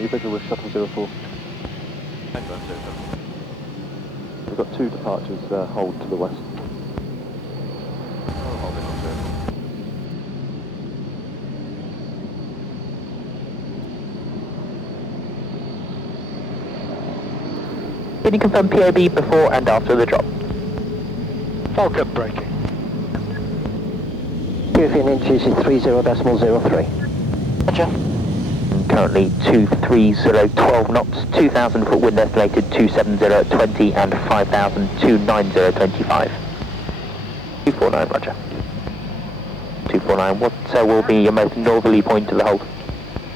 are you visual with shuttle 04? We've got 2 departures, hold to the west. Can you confirm POB before and after the drop? Falcon braking. European inches is 30.03. Roger. Currently 230, 12 knots, 2,000 foot wind estimated, 270, 20 and 5,000, 290, 25. 249, roger. 249, what will be your most northerly point to the hold?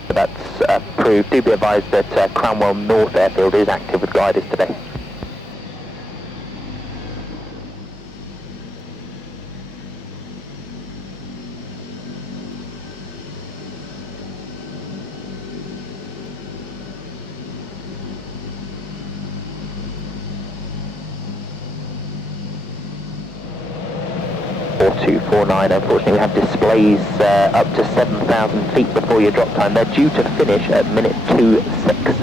That's approved. Do be advised that Cranwell North Airfield is active with gliders today. Unfortunately, we have displays up to 7,000 feet before your drop time. They're due to finish at minute 2:06.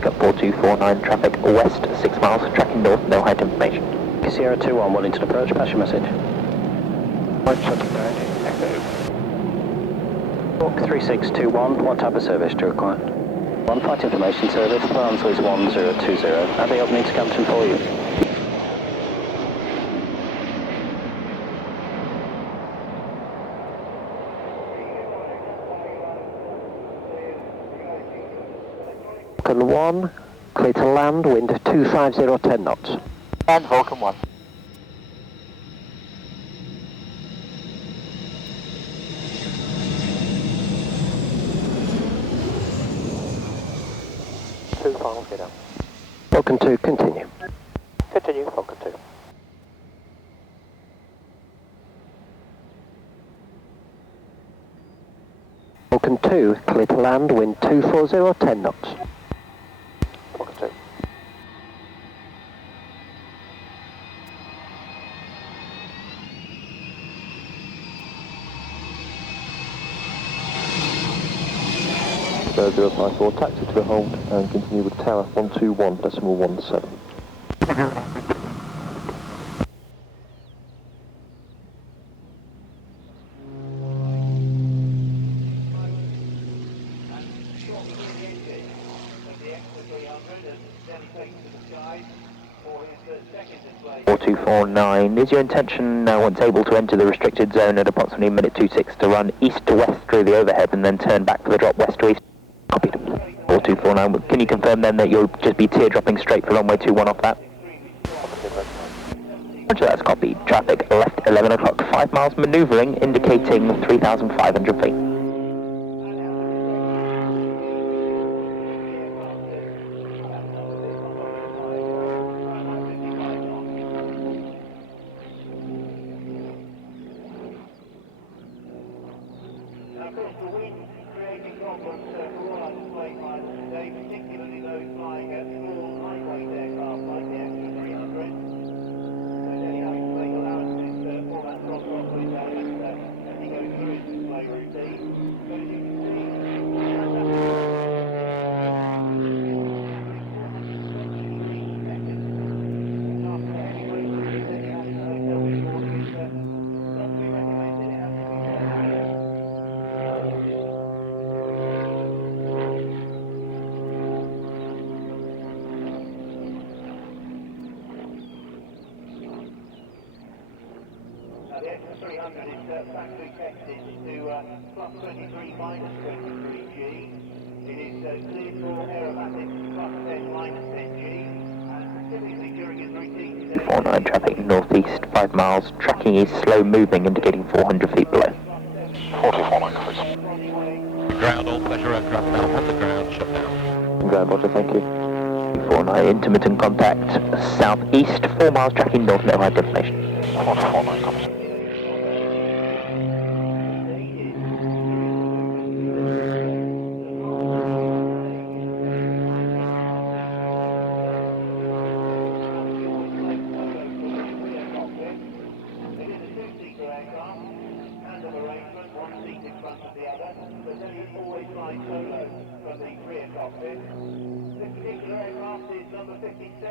Got 4249 traffic west, 6 miles, tracking north, no height information. Sierra 21, Waddington approach, pass your message. Book 3621, what type of service do you require? One flight information service, the answer is 1020. Are they opening to Campton for you? Vulcan 1, clear to land, wind 250, 10 knots. And Vulcan 1. Final get up. Vulcan 2, continue. Continue, Vulcan 2. Vulcan 2, clear to land, wind 240, 10 knots. Vulcan 2. So 054, taxi to the hold and continue with tower 121.17. Is your intention, once able to enter the restricted zone at approximately minute 26, to run east to west through the overhead and then turn back for the drop west to east? Copied. 4249. Can you confirm then that you'll just be teardropping straight for runway 21 off that? Roger, that's copied. Traffic left 11 o'clock, 5 miles manoeuvring, indicating 3,500 feet. The X300 is factory tested to plus 23 minus 23 G. It is cleared for aerobatics plus 10 minus 10 G. And specifically during its routine today... 49 traffic northeast, 5 miles, tracking is slow moving, indicating 400 feet below. 4049, please. Ground, all pleasure aircraft now on the ground, shut down. Ground, roger, thank you. 49 intermittent contact, southeast, 4 miles, tracking north, no height information. 4049, copies.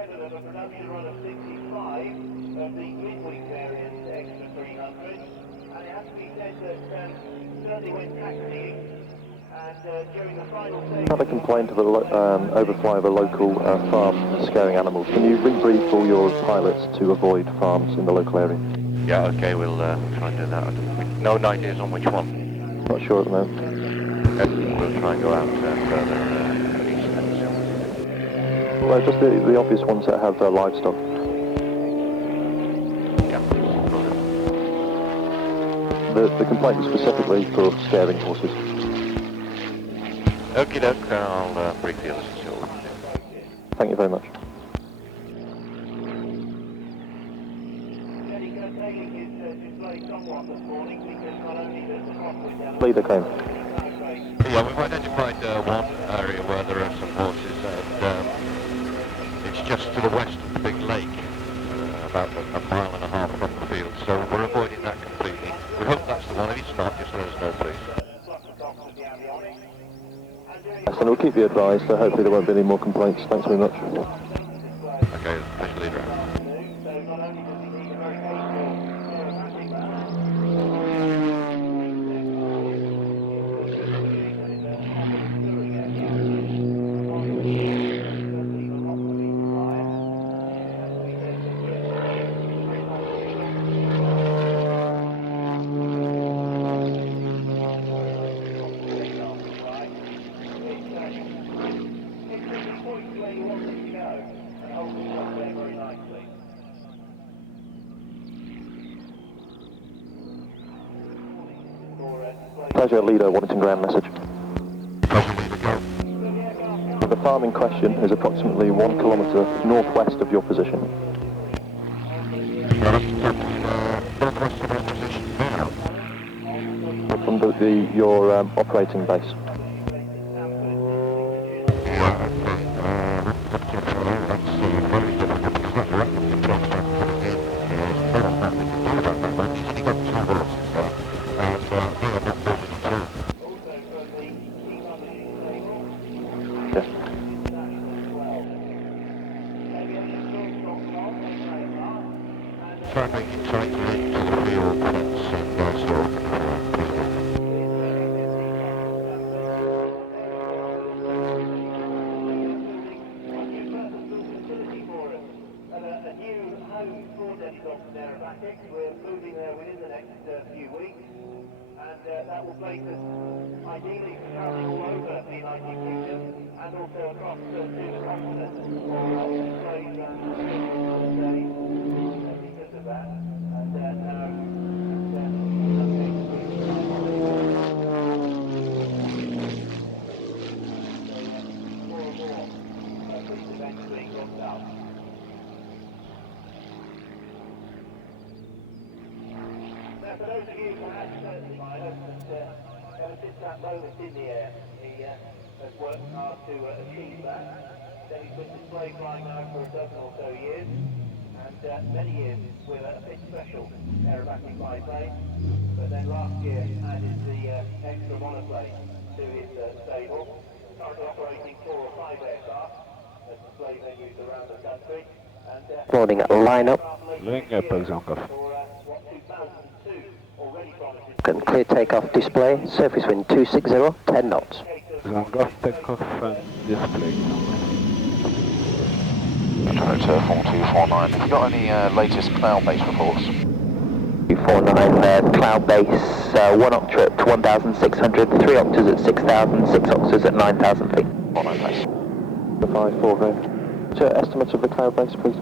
schedule of a production run of 65 of the midweek variant extra 300, and it has to be said that certainly when taxiing and during the final stage... Had a complaint of an overfly of a local farm scaring animals. Can you rebrief all your pilots to avoid farms in the local area? Yeah, okay, we'll try and do that. No ideas on which one? Not sure at the moment. We'll try and go out further east then. Well, just the obvious ones that have livestock. Yeah, will do. The complaint was specifically for scaring horses. Okie doke, I'll brief the others and see what we can do. Thank you very much. Leader came. Yeah, we've identified one area where there are some horses, and it's just to the west of the big lake, about a mile and a half from the field, so we're avoiding that completely. We hope that's the one. If it's not, just let us know, please. Yes, and we'll keep you advised, so hopefully there won't be any more complaints. Thanks very much. Okay, pleasure, leader out. Pleasure, leader, Waddington ground message. The farm in question is approximately 1 kilometre northwest of your position. From your operating base. Traffic tightly to the field fence and store. We're moving there within the next few weeks, and that will place us ideally travelling all over the United Kingdom and also across to the continent because of that. And eventually got up. Now, for those of you who have certainly pilots, that ever since that moment in the air, he has worked hard to achieve that. Then he's been display flying now for a dozen or so years, and many years with a bit special aerobatic biplane. But then last year added the extra monoplane to his stable, currently operating 4 or 5 aircraft at display venues around the country. And Morning at line up. Clear takeoff display, surface wind 260, 10 knots. Zangoff takeoff and display. Toronto 4249. Have you got any latest cloud-based reports? 249 cloud base, 1 octa at 1,600, 3 octas at 6,000, 6 octas at 9,000 feet. 49 base. The 5-4 go. So estimates of the cloud base, please.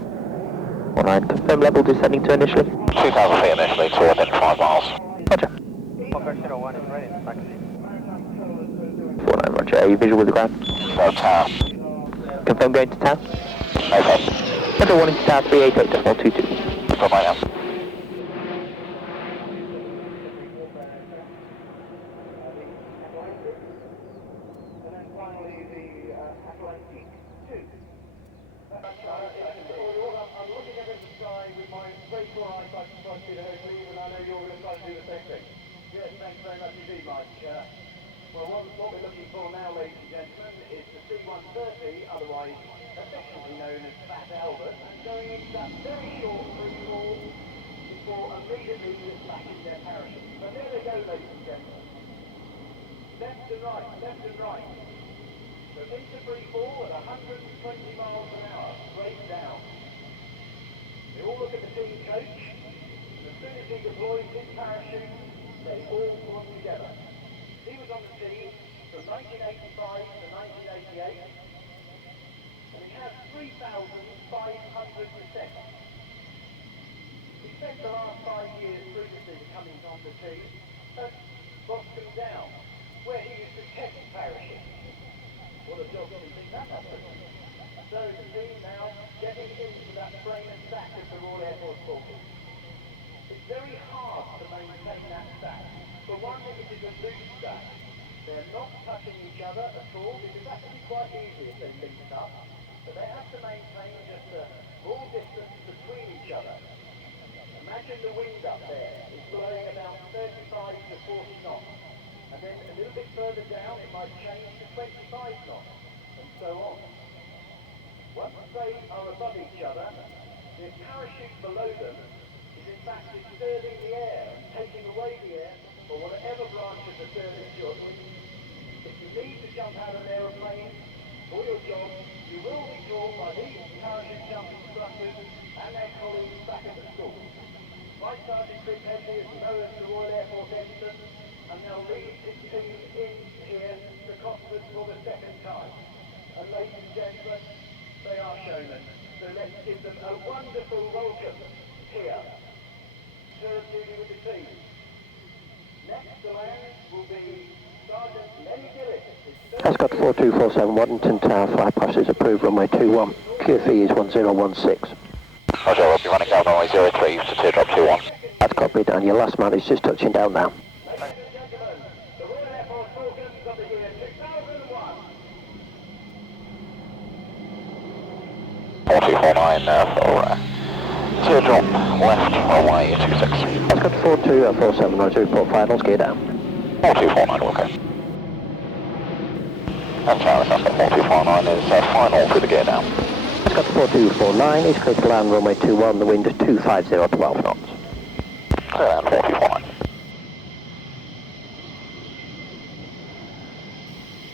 49, confirm level descending to initially. 2,000 feet initially to within 5 miles. Roger. 49, roger. Are you visual with the ground? Go tower. Confirm going to tower. Okay. Roger, warning to tower 388.422. Got my answer. Well, what we're looking for now, ladies and gentlemen, is the C-130, otherwise affectionately known as Fat Albert, going into that very short free fall before immediately dispatching their parachute. So there they go, ladies and gentlemen. Left and right, left and right. So into free fall at 120 miles an hour, straight down. They all look at the team coach, and as soon as he deploys his parachute, they all pull together. He was on the team from 1985 to 1988, and he has 3,500 descents. He spent the last 5 years previously coming on the team at Boston Down, where he used to test parachutes. What a job do you think that must be? So the team now getting into that frame and stack of the Royal Air Force Forces. It's very hard to maintain that stack. For one, it is a loose stack. They're not touching each other at all, because that can be quite easy if they link it up. But they have to maintain just a small distance between each other. Imagine the wind up there. It's blowing about 35 to 40 knots. And then a little bit further down, it might change to 25 knots, and so on. Once they are above each other, the parachute below them is in fact disturbing the air and taking away the air for whatever branch of the service you're in. If you need to jump out of an aeroplane for your job, you will be taught by these parachute jump instructors and their colleagues back at the school. Flight Sergeant Chris Henley is known as the Royal Air Force Ensign, and they'll lead his team in here to Cosford for the second time. And ladies and gentlemen, they are showmen. So let's give them a wonderful welcome here. Serve duty with the team. Next to land will be Sergeant Lenny Gillis. Ascot 4247 Waddington Tower, fly pass is approved, runway 21. QFE is 1016. Roger, we'll be running down runway 03 to teardrop 21. That's copied, and your last man is just touching down now. Ladies and gentlemen, the Royal Air Force Falcons of the year 2001. 4249 for teardrop left runway 26. Ascot 4247, Roger, report finals, gear down. 4249, okay. And Charles, Ascot 4249 is final through the gear down. Ascot 4249 is clear to land, runway 21, the wind is 250, 12 knots. Clear land 4249.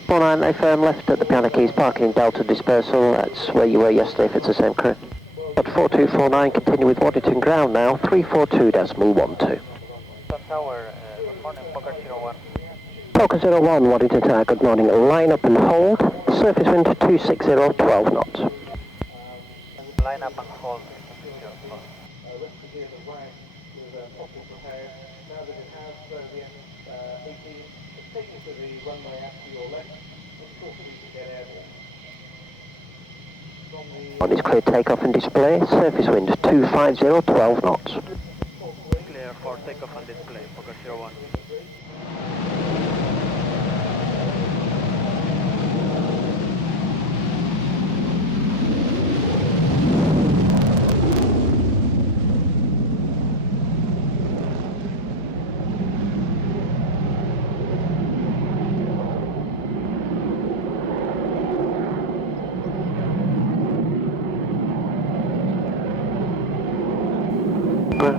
49, they firm left at the piano keys, parking in Delta dispersal. That's where you were yesterday if it's the same crew. But 4249, continue with Waddington ground now, 342.12. Tower, good morning, Poker 01. Poker 01, Waddington Tower, good morning. Line up and hold. Surface wind 260, 12 knots. Line up and hold. On is clear takeoff and display. Surface wind 250, 12 knots. Clear for takeoff and display, Poker 01.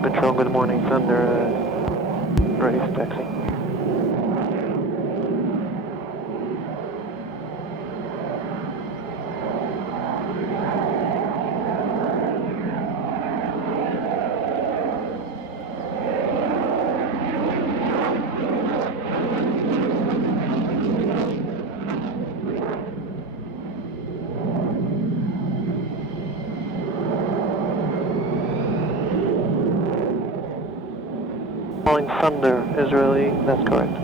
Control, good morning, Thunder, ready for taxi. Calling Thunder, Israeli, that's correct.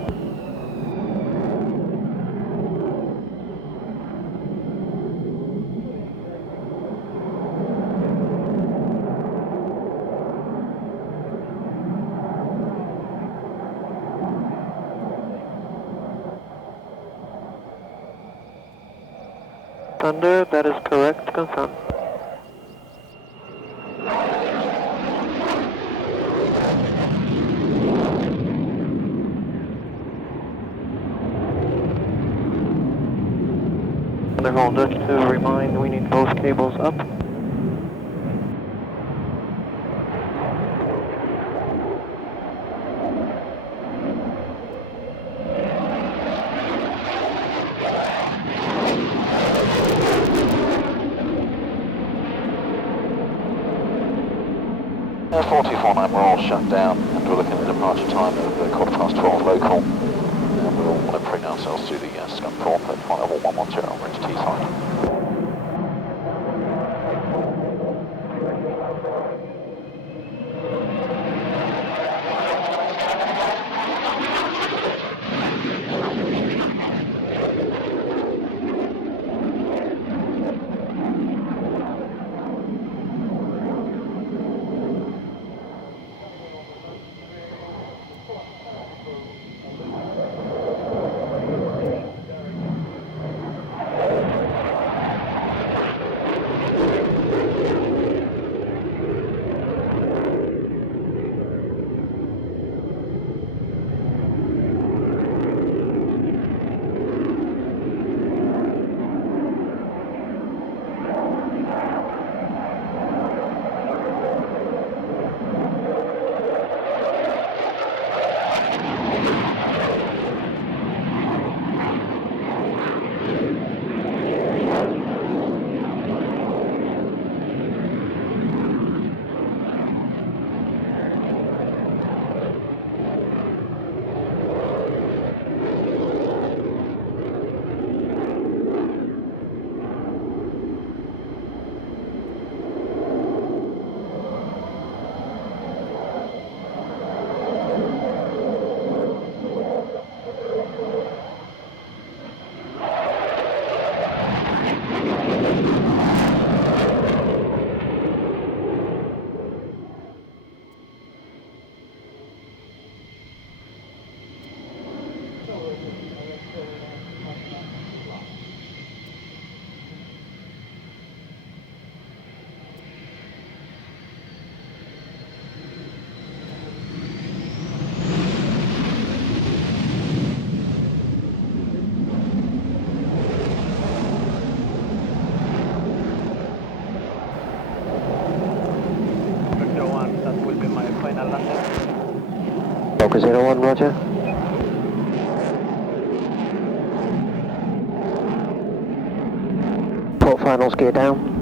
Thunder, that is correct, confirm. Small Dutch to remind we need both cables up. Air 4249, we're all shut down and we're looking at departure time of 12:15 local. And we'll bring ourselves to the Scum Corp at flight level 110 on bridge T side. Fokker 01, roger. Port finals, gear down.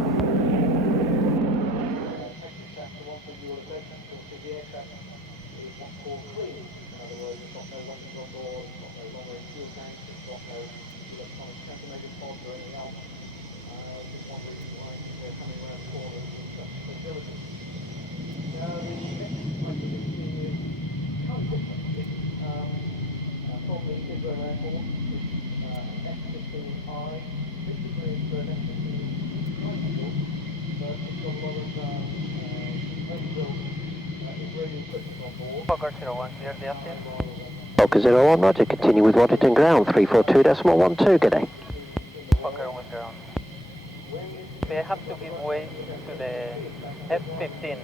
Fokker 01, clear the ASTIA. Fokker 01, roger. Continue with Waddington ground, 342.12, good day. Fokker 1 ground. They have to give way to the F-15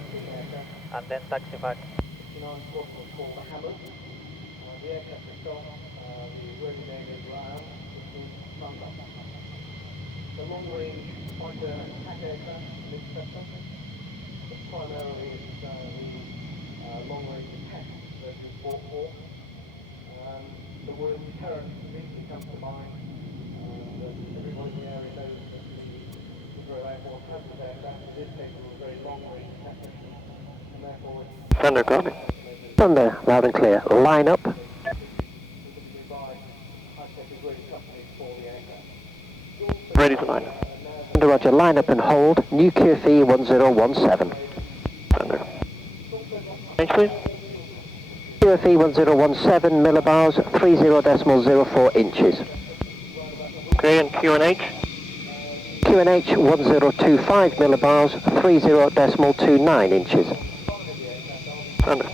and then taxi back. The long-range fighter attack aircraft, this sector, primarily it's the long-range attack versus War 4. The word terror immediately comes to mind. Everybody in the area knows that the Israel Air Force has this aircraft. In this case, it was a very long-range attack mission, and therefore it's Thunder, copy. Thunder, loud and clear. Line up. Ready to line up. Thunder, roger. Line up and hold. New QFE 1017. Thunder. Change, please. QFE 1017 millibars, 30.04 inches. Okay, and QNH. QNH 1025 millibars, 30.29 inches. Thunder.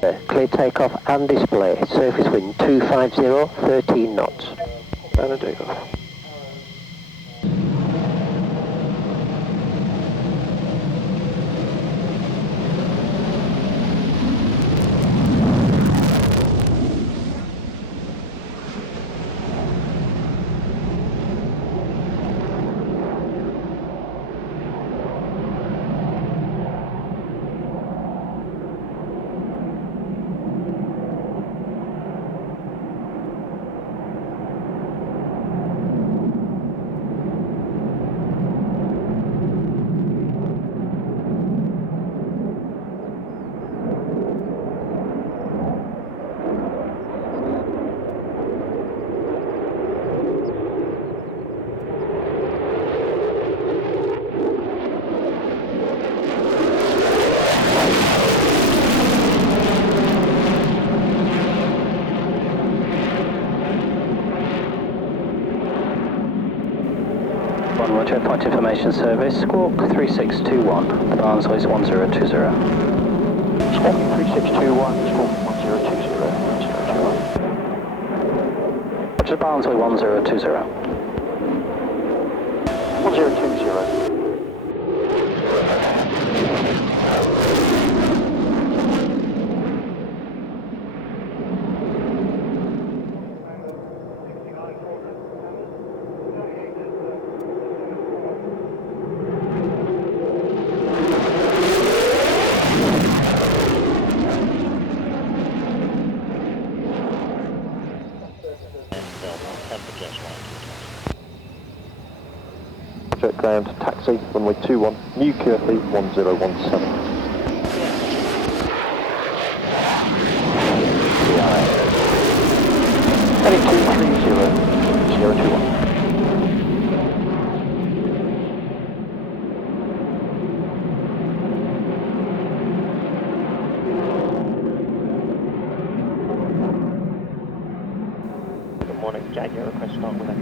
Clear takeoff and display. Surface wind 250, 13 knots. And a takeoff. Roger, point information service, squawk 3621, advance is 1020. Squawk 3621, squawk 1020, 1021. Roger, Barnsley 1020. 1020. Project ground, taxi, runway 21, new QFE 1017. Heading 230021. Good morning, Jaguar, request start with that.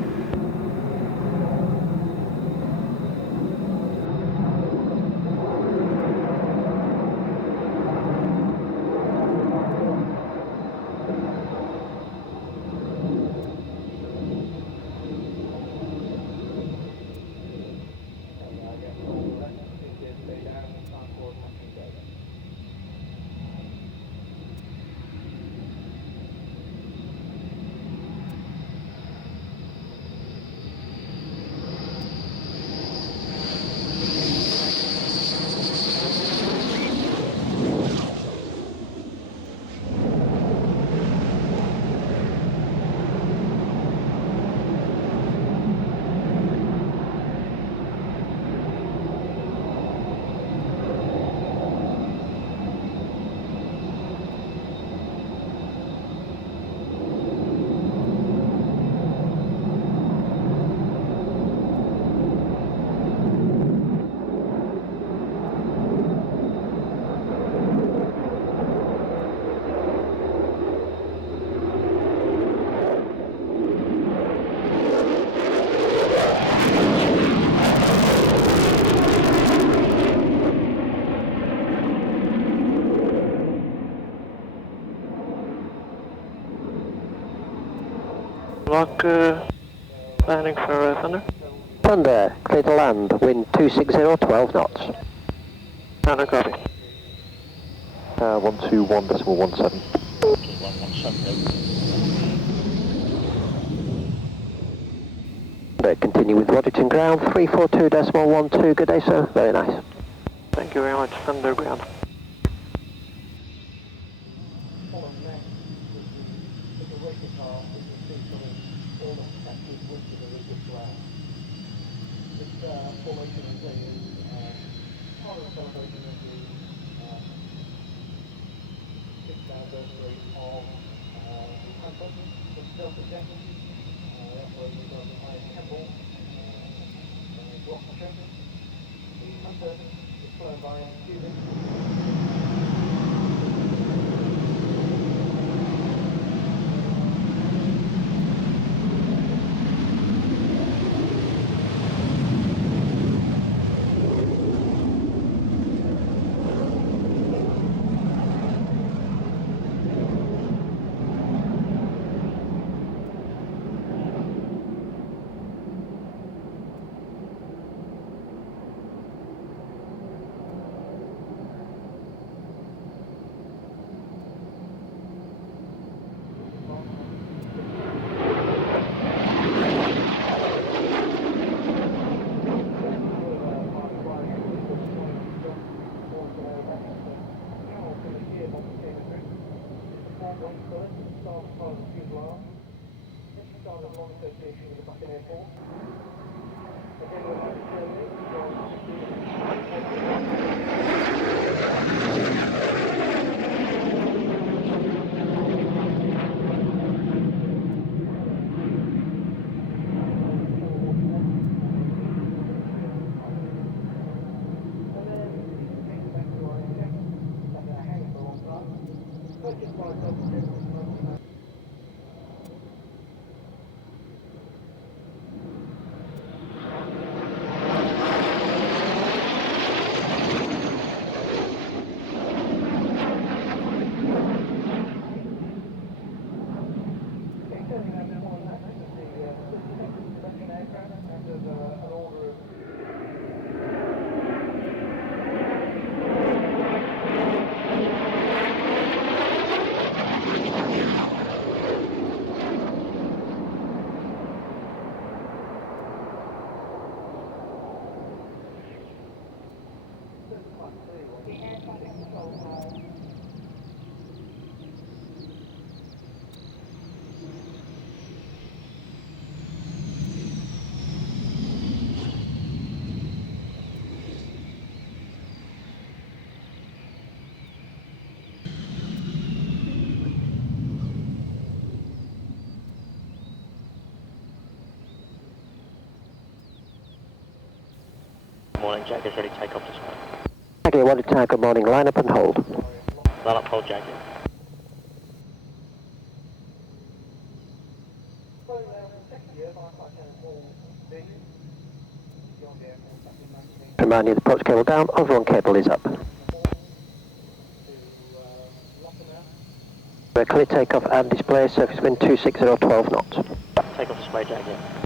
Block landing for Thunder. Thunder, clear to land, wind 260, 12 knots. Thunder, copy. 121.17. 117. Continue with Waddington ground, 342.12, good day sir, very nice. Thank you very much, Thunder ground. Morning, Jack is ready to take off this morning. Jackie, 1 attack, good morning, line up and hold. Line up, hold, Jackie. Remind you, the approach cable down, overrun cable is up. We're clear takeoff and display, surface wind 260, 12 knots. Take off display, Jack, yeah.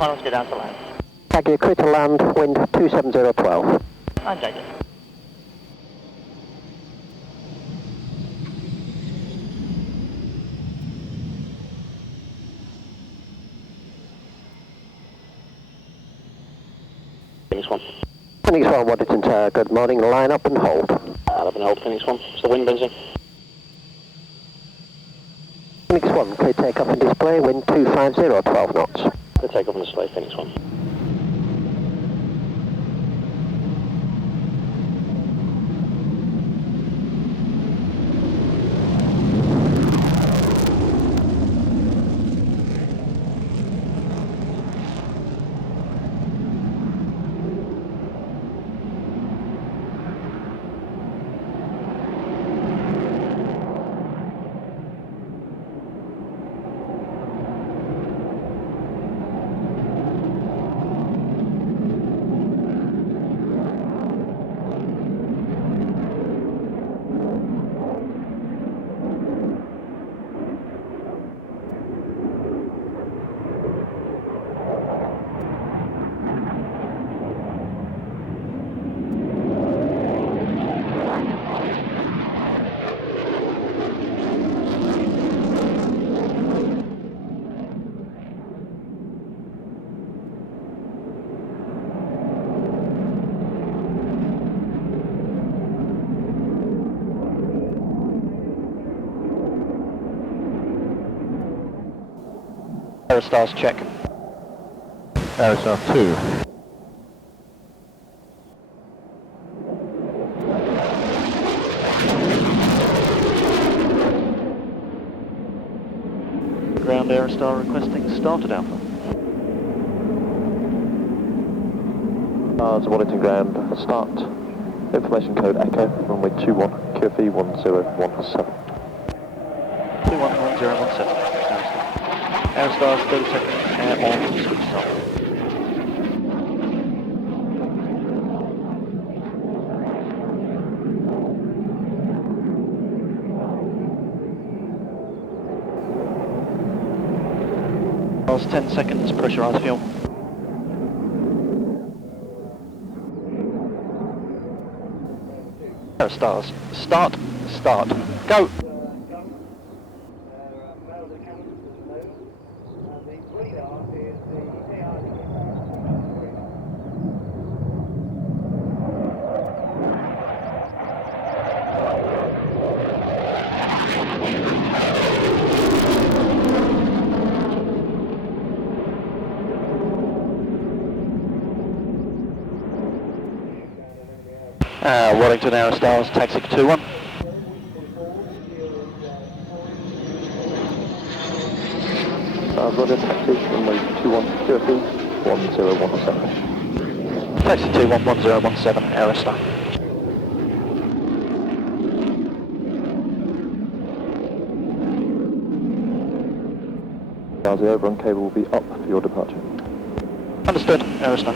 Let's go down to land. Jaguar clear to land, wind 27012. And Jaguar. Phoenix 1. Phoenix 1, Waddington Tower, good morning, line up and hold. Line up and hold, Phoenix 1. It's the wind benzing. Phoenix 1, clear takeoff and display, wind 250, 12 knots. The takeoff and display, Phoenix 1. Aerostars check. Airshow 2. Ground Aerostar requesting started Alpha. To Waddington ground, start. Information code Echo, runway 21, QFE 1017. 211017. Aerostars 30 seconds, air on, switches off. Last 10 seconds, pressurise fuel. Aerostars, start, go! Waddington Aerostars, taxi 2-1. Roger, taxi, runway 21, QFE 1017. Taxi 2-1, 1017, Aerostar. The overrun cable will be up for your departure. Understood, Aerostar.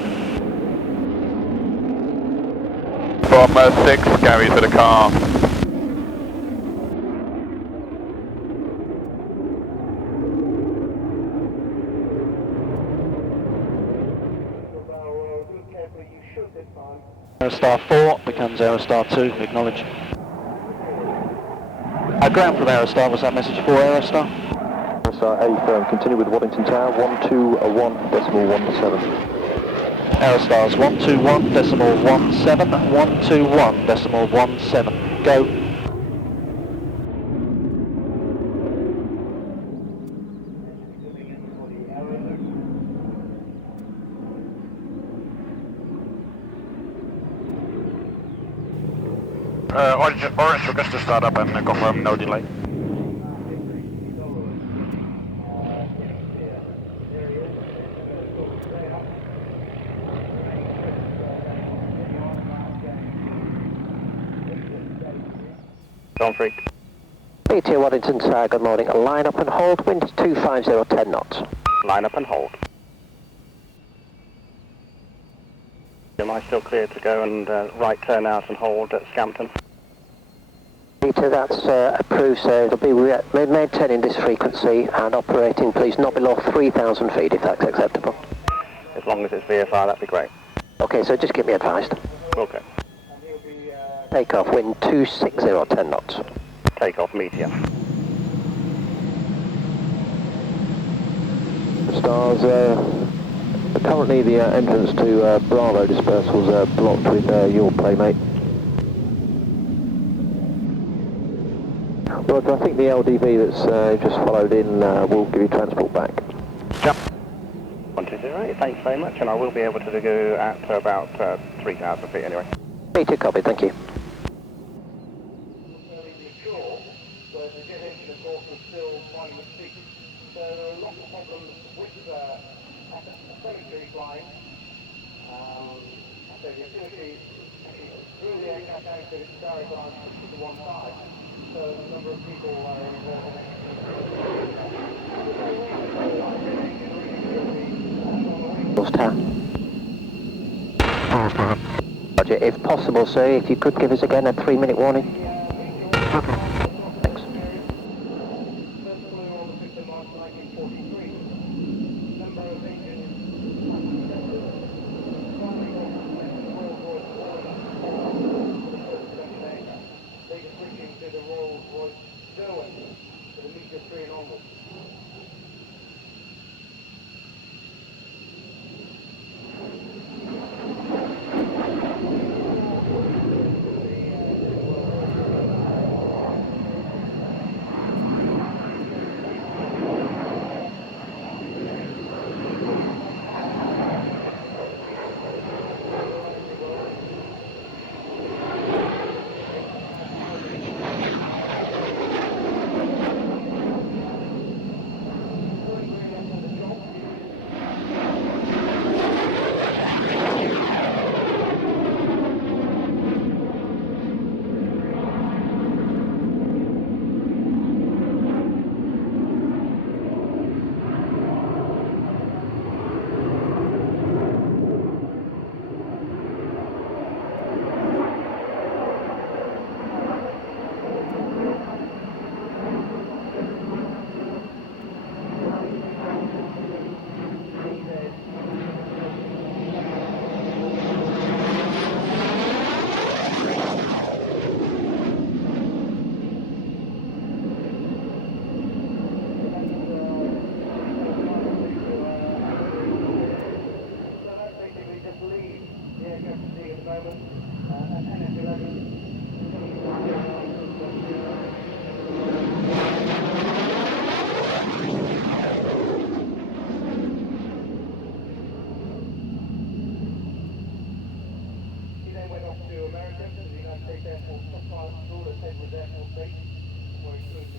From 6, Gary for the car. Aerostar 4 becomes Aerostar 2, acknowledge. Ground from Aerostar, was that message for Aerostar? Airshow A firm, continue with Waddington Tower 121.17. Aerostars 121.17, 121.17, go. Orange request to start up and confirm no delay. Don't freak. BT Waddington Tower, good morning. Line up and hold, wind 250, 10 knots. Line up and hold. Am I still clear to go and right turn out and hold at Scampton? BT, that's approved, sir. It'll be maintaining this frequency and operating, please, not below 3,000 feet, if that's acceptable. As long as it's VFR, that'd be great. Okay, so just keep me advised. Okay. Takeoff, wind 260, 10 knots. Takeoff, meteor. Stars, currently the entrance to Bravo dispersal's blocked with your playmate. Roger, I think the LDV that's just followed in will give you transport back. Jump. 1208, thanks very much, and I will be able to go at about 3,000 feet anyway. Meteor copy, thank you. Where the jet engine, of course, was still flying with speed. So there are lots of problems with asymmetry flying. So the asymmetry through the aircraft carrier its direct line to one side. So a number of people are involved in Roger, if possible, sir, if you could give us again a 3-minute warning. Thanks.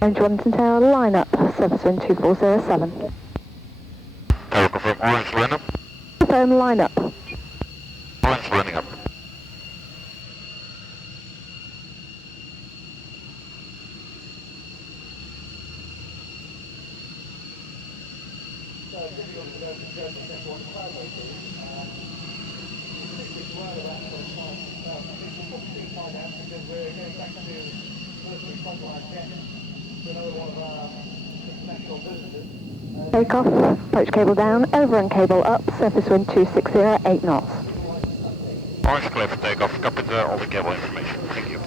Orange Waddington Tower, line up, surface wind 2407. Tower confirm, orange line up. Confirm line up. Orange lining up. Takeoff, approach cable down, over and cable up, surface wind 260, 8 knots. Orange clear for takeoff, copied all the cable information. Thank you.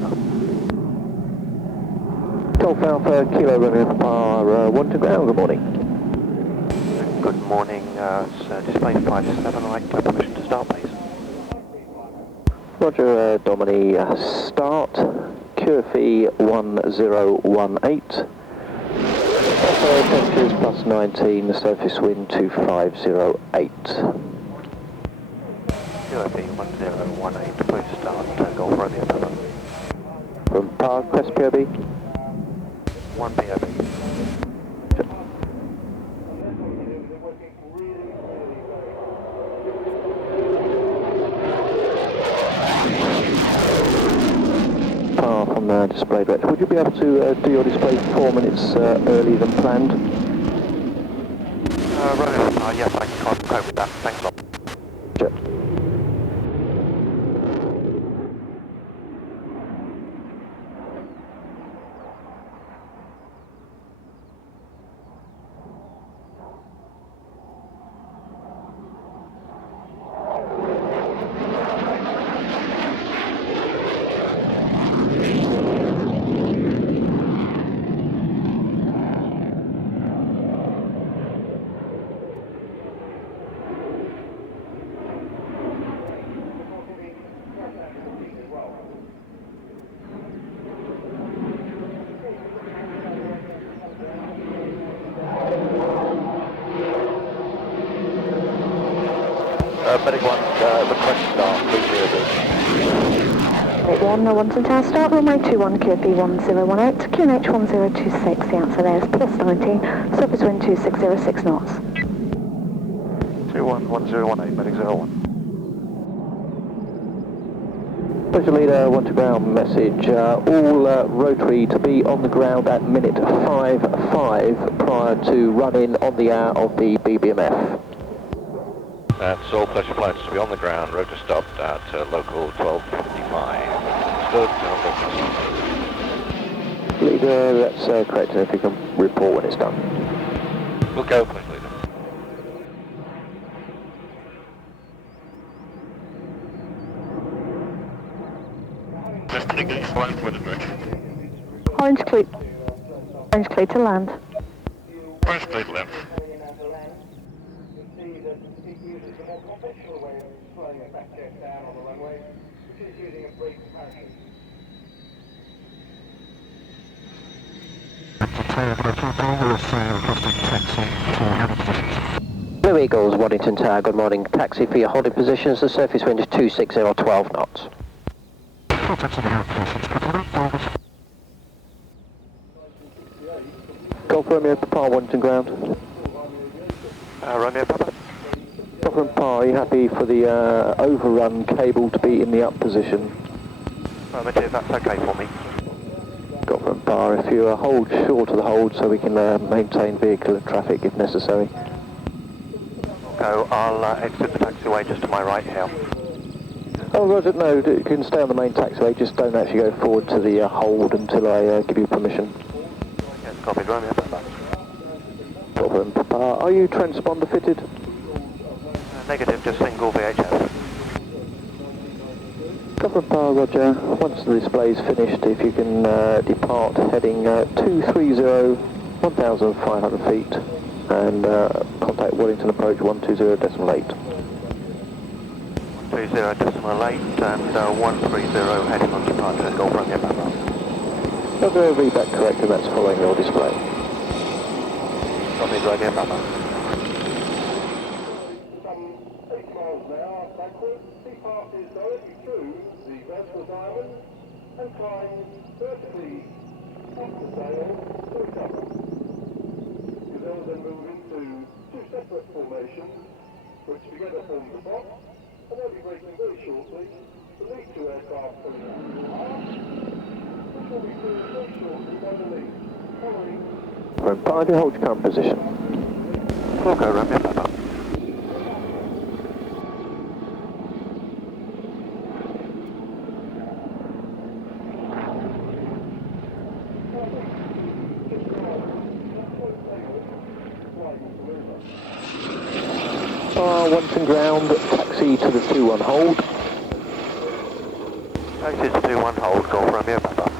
Papa. Golf Alpha, Kilo Romeo Papa, 1 to ground, good morning. Good morning, it's display 57, I'd like to have permission to start, please. Roger, Domini, start, QFE 1018. Temperatures plus 19, surface wind 2508. QFE 1018, please start, Golf Romeo Papa. From Park, Crest POB. 1 POB. From the display director. Would you be able to do your display 4 minutes earlier than planned? Right, yes, I can cope with that. Thanks a lot. Sure. Medic 1, request start, please Medic 1, Waddington Tower, start runway 21, QFE 1018, QNH 1026, the answer there is plus 19, surface wind 2606 knots. 211018, Medic 01. Pleasure leader, 1 to ground message. All rotary to be on the ground at minute 5.5 prior to run-in on the hour of the BBMF. That's all pleasure flights to be on the ground, rotor stopped at local 1255. Stood, Leader, that's correct, and if you can report when it's done. we'll go, please, leader. Orange clear to land. Orange clear to land. Blue Eagles, Waddington Tower, good morning. Taxi for your holding positions, the surface wind is 260, 12 knots. Golf Romeo Papa, Waddington ground. Romeo Papa. Golf Romeo Papa, are you happy for the overrun cable to be in the up position? Affirmative, that's okay for me. Golf Romeo Papa, if you hold short of the hold so we can maintain vehicle and traffic if necessary. Go, I'll exit the taxiway just to my right here. Oh, Roger, no, you can stay on the main taxiway, just don't actually go forward to the hold until I give you permission. Yes, copied, Romeo Papa. Golf Romeo Papa, are you transponder fitted? Negative, just single VHF. Golf Romeo Papa, Roger, once the display is finished, if you can depart heading 230, 1,500 feet, and contact Waddington approach 120.8. 20.8 and 130 heading on departure, Golf Romeo Papa. Roger, read that correct, and that's following your display. Copied, Romeo Papa. Some 8 miles an hour backwards, he passes directly through the vertical diamond and climbs vertically up the sail to recover. Gazelle then move into 2 separate formations, which together form the box, and they'll be braking very shortly to lead 2 aircraft coming out of the arm, which will be cleared very shortly by the lead, following. Papa, hold your current position. We'll go, Romeo Papa. Waddington ground, taxi to the 2-1 hold. United 2-1 hold, Golf Romeo Papa.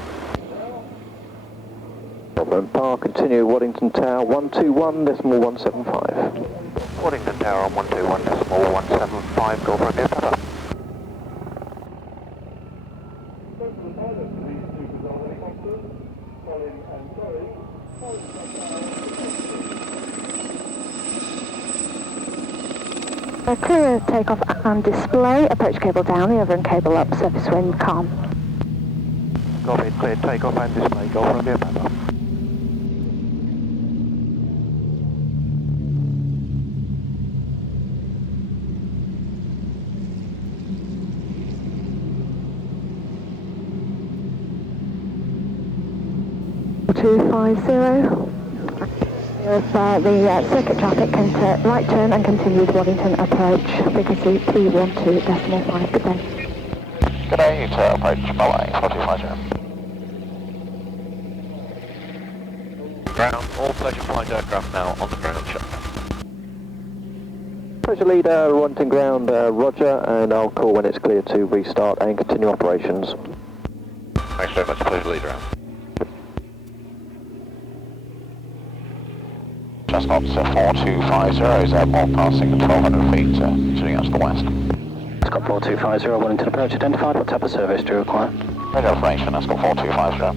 Melbourne Park, continue Waddington Tower 121.175. Waddington Tower on 121.175, Golf Romeo Papa. Clear takeoff and display, approach cable down, the overend cable up, surface wind calm. Copy, clear takeoff and display, Golf Romeo Papa. The circuit traffic can right turn and continue with Waddington approach, frequency 312.5. Good day. Good day, to approach Boeing 4250. Ground, all pleasure flight aircraft now on the ground shutdown. Pleasure leader, Waddington ground, roger, and I'll call when it's clear to restart and continue operations. Thanks very much, pleasure leader out. Cessna 4250 is airborne, passing at 1200 feet, shooting out to the west. Ascot 4250, Waddington approach identified. What type of service do you require? Radio information, Ascot 4250.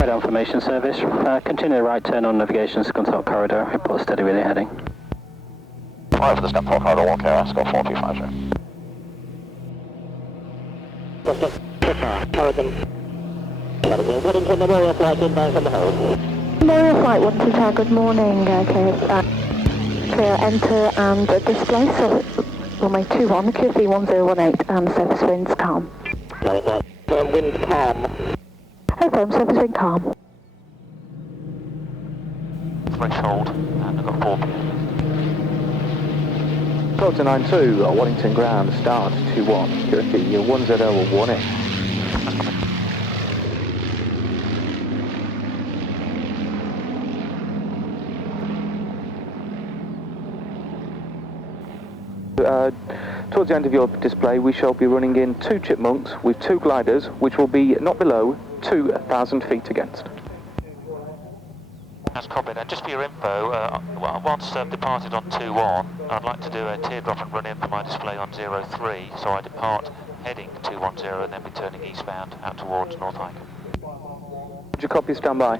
Radio information service. Continue right turn on navigation control corridor. Report steady with your heading. Right for the Scunthorpe corridor, walk air, Ascot 4250. Waddington Memorial flight inbound from the hold. Memorial flight 1 Tower, good morning. Clear enter and display. So runway 21, QFE 1018 and surface winds calm. Firm wind calm. Firm surface wind calm. Threshold, and I've got 4 p.m. Delta 92, Waddington ground, start 21, QFE 1018. Towards the end of your display, we shall be running in 2 Chipmunks with 2 gliders, which will be not below 2,000 feet against. That's copied. And just for your info, once departed on 2-1, I'd like to do a teardrop and run in for my display on 03, so I depart heading 210 and then be turning eastbound out towards North Highcombe. Would you copy, stand by?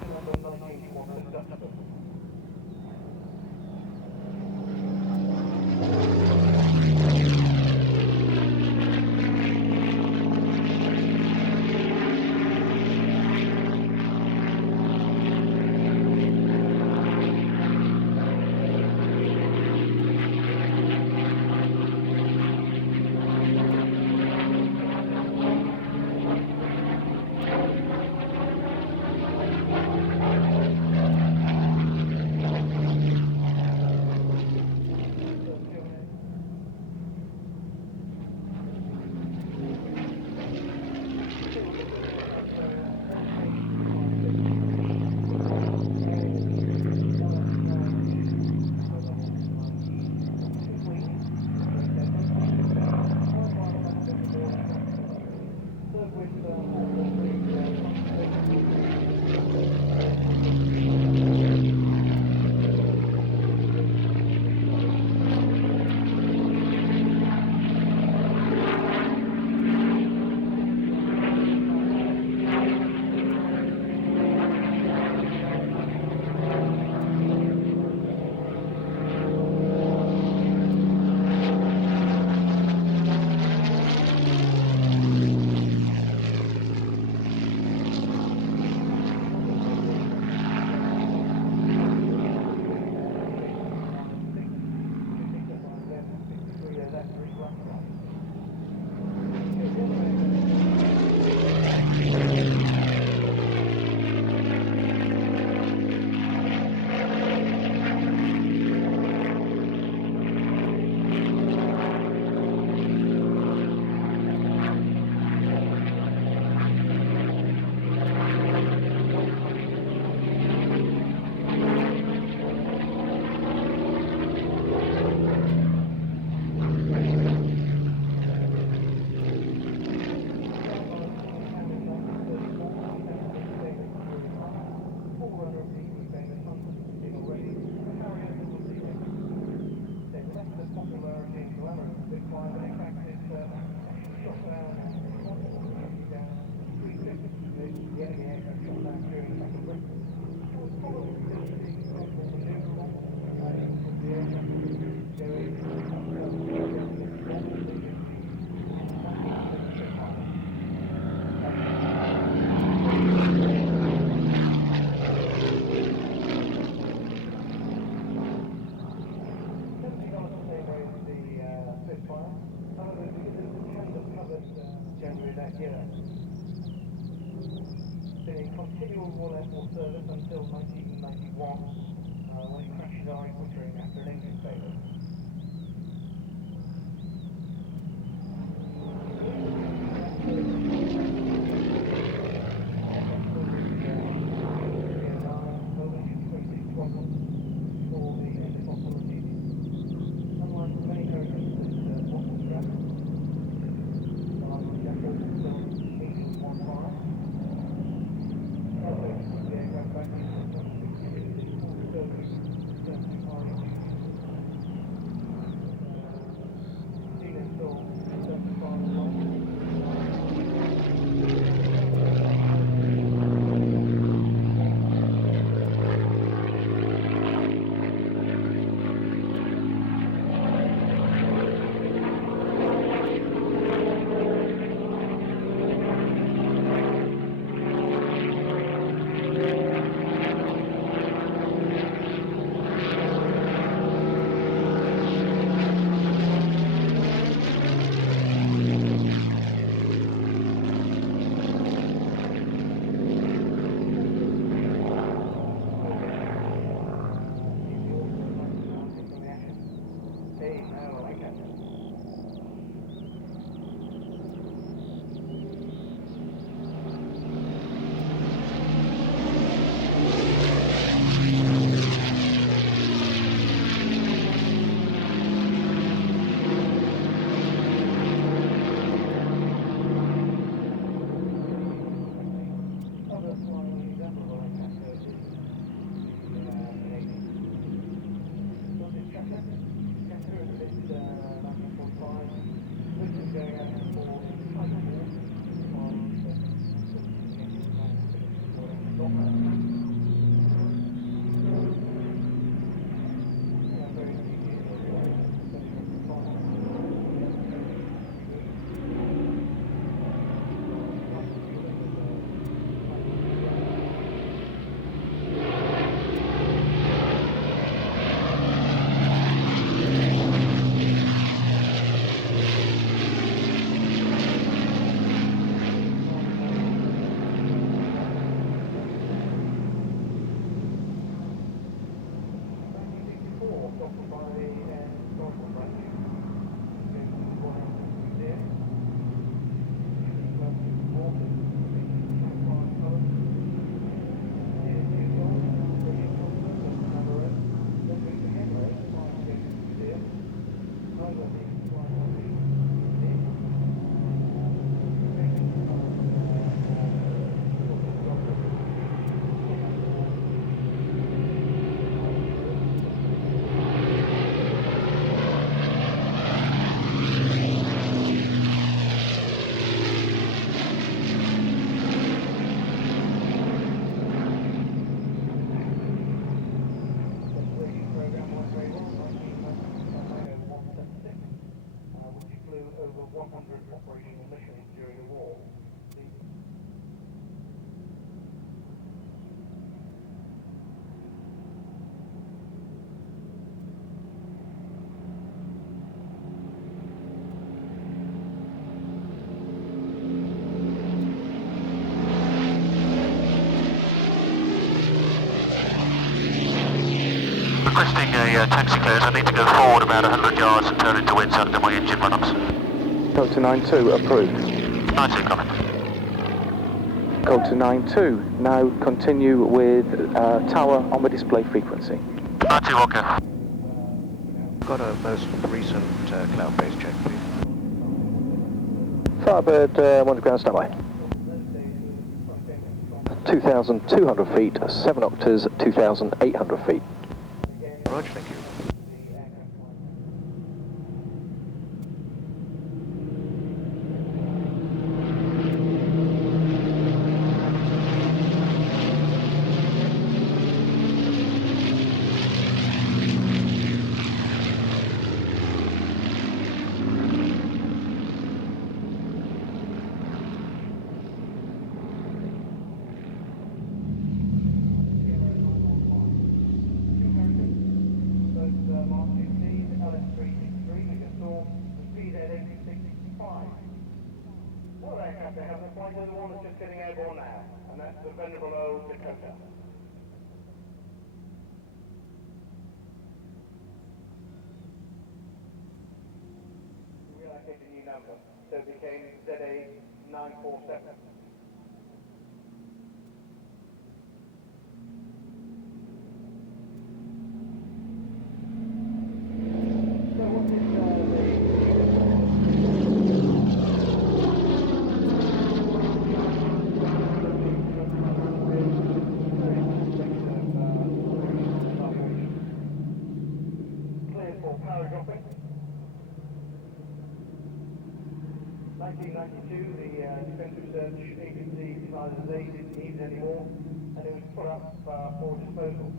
continual Royal Air Force service until 1991, when it crashed our equipment after an engine failure. Requesting a taxi clearance. I need to go forward about 100 yards and turn into wind under my engine run-ups. Delta 92, approved. 92, comment. Delta 92, now continue with tower on the display frequency. 92, okay. Got a most recent cloud-based check, please. Firebird, 1 ground standby. 2,200 feet, 7 octaves, 2,800 feet. Roger, thank you. and that's the venerable old Dakota. We allocated a new number, so it became ZA947. Cleared for power dropping. 1992, the Defence Research Agency decided that they didn't need it anymore, and it was put up for disposal.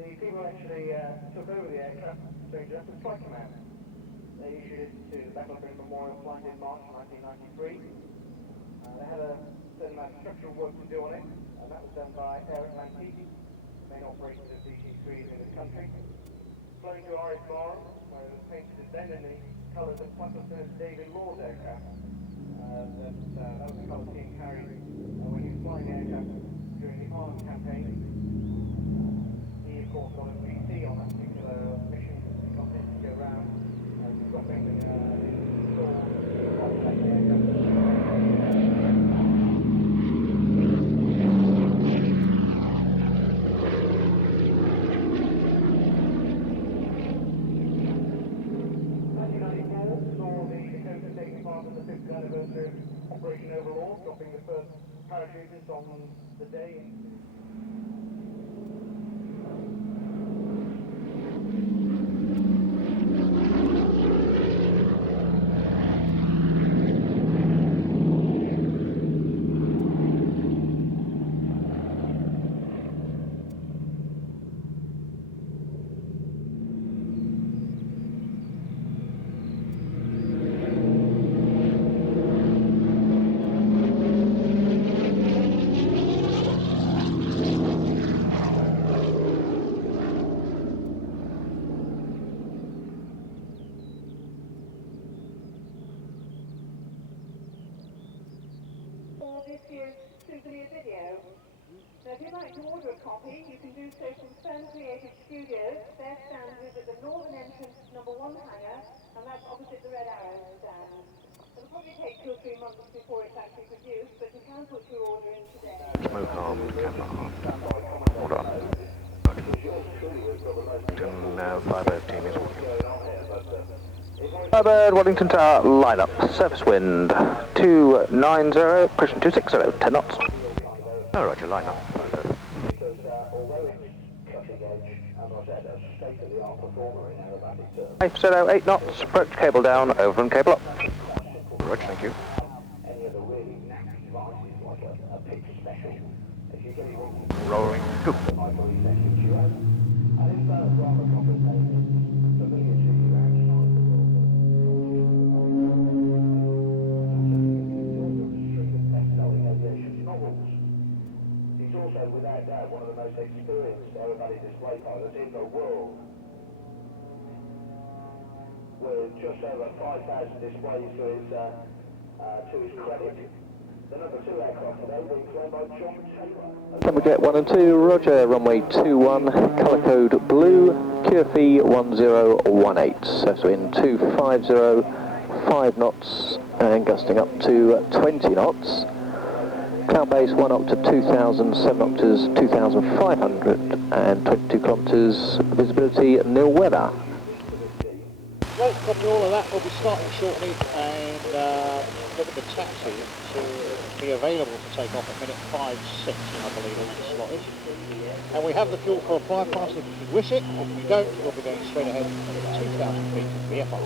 The people actually took over the aircraft, strangely enough, with Flight Command. They issued it to the Battle of Britain Memorial Flight in March 1993. They had a certain amount of structural work to do on it, and that was done by Airband, main operators of DC-3s in the country. Flown to RS Barham, where it was painted then in the colours of Lieutenant David Law's aircraft. That was the colour King carried when he was flying the aircraft during the Arnhem campaign. He, of course, got a VC on that particular mission. He got it to go around dropping the anniversary operation overall, dropping the first parachutists on the day. This year's souvenir video. Now, if you'd like to order a copy, you can do so from Stone Creative Studios. Their stand is at the northern entrance, number 1 hangar, and that's opposite the Red Arrow stand. It'll probably take 2 or 3 months before it's actually produced, but you can put your order in today. Smoke arm, camera arm. Hold on. Now 5 team is working. Airband, Waddington Tower, line up. Surface wind 290, cushion 260, 10 knots. Oh, roger, line up. Five 8 knots, approach cable down, over and cable up. Roger, thank you. Rolling. Go. Without doubt, one of the most experienced aerobatic display pilots in the world. With just over 5,000 displays to his credit. The number 2 aircraft today being flown by John Taylor. Number jet 1 and 2, roger, runway 21, colour code blue, QFE 1018, surface wind 250, 5 knots, and gusting up to 20 knots. Cloud base 1 up to 2,000, 7 up to 2,500 and 22 kilometres visibility, nil weather. Great, copy all of that. We'll be starting shortly and look at the taxi to be available to take off at minute 5:06, I believe the slot is. And we have the fuel for a fly past if we wish it. If we don't, we'll be going straight ahead at 2,000 feet to VFR.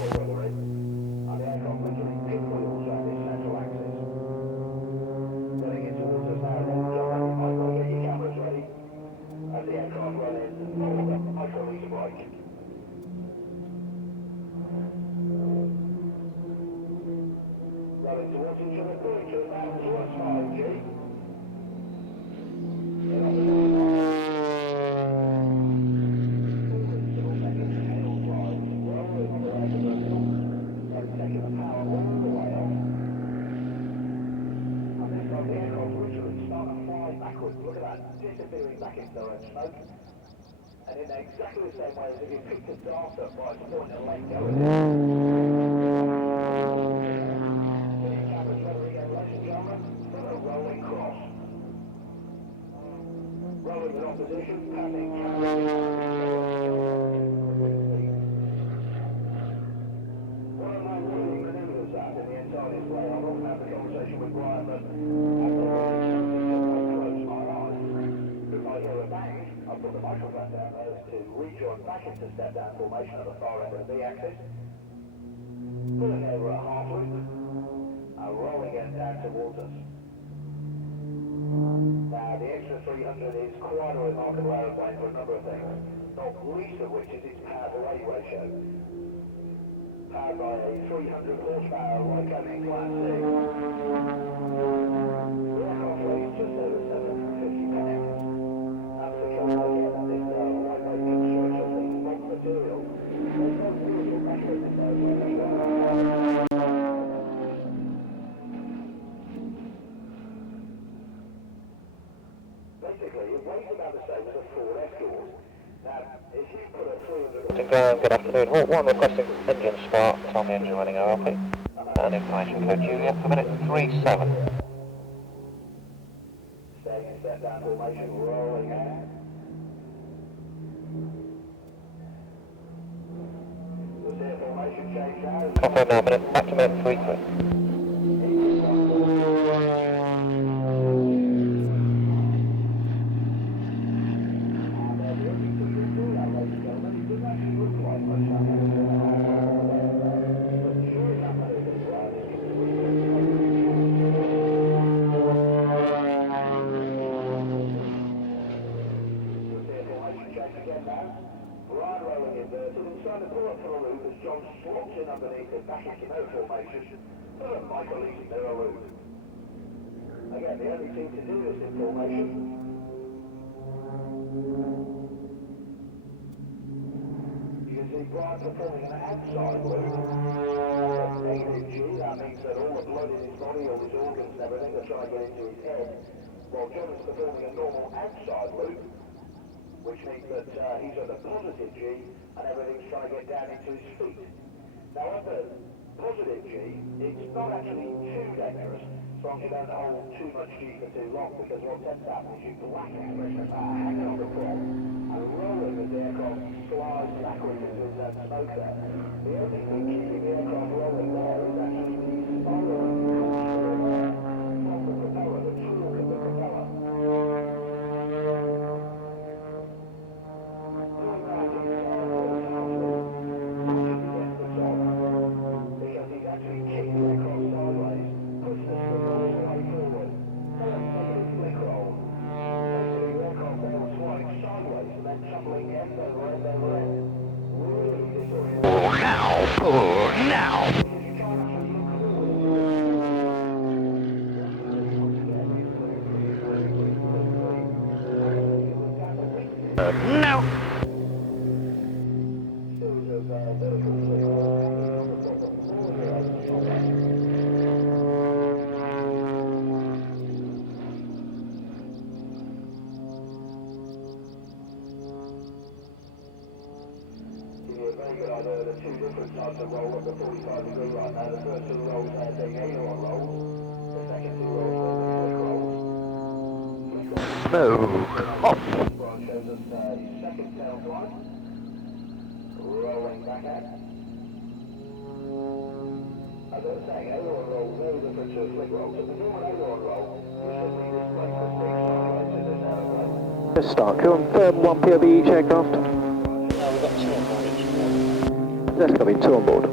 And in exactly the same way as if you picked a dart up by a point and let go of it. Ladies and gentlemen, a rolling cross. Rolling in opposition, passing one of my winning maneuvers that in the entire display. I've often had the conversation with Brian, but if I hear a bang, I'll put the microphone down there to rejoin back into step-down formation at the far end of the V-axis. Pulling over a half loop, and rolling it down towards us. Now, the extra 300 is quite a remarkable aeroplane for a number of things, not least of which is its power-to-weight ratio. Powered by a 300 horsepower Lycoming Class 6. The aircraft weighs just over 750 pounds. That's because again, this lightweight construction, these bulk materials, there's no real pressure in this airplane. Basically, it weighs about the same as a Ford Escort. Now, if you put a 300... Good afternoon. Hawk 1 requesting engine start. Tell me engine running RP. And information code Juliet for minute 37. Staying in step down formation, rolling out. We'll see a formation change now. Confirm now, back to minute 33. Again, the only team to do this in formation. You can see Brian performing an outside loop. Negative G, that means that all the blood in his body, all his organs and everything are trying to get into his head. While John is performing a normal outside loop, which means that he's at a positive G and everything's trying to get down into his feet. Now at the positive G, it's not actually too dangerous as long as you don't hold too much G for too long, because what tends to happen is you black expression power hanging on the prop and rolling as the aircraft slides backwards into that smoke there. The only thing keeping the aircraft rolling there is actually the spiral from the propeller, the torque of the propeller. Let's start. Confirm 1 POB each aircraft. No, we've got 2 on board each. That's going to be 2 on board.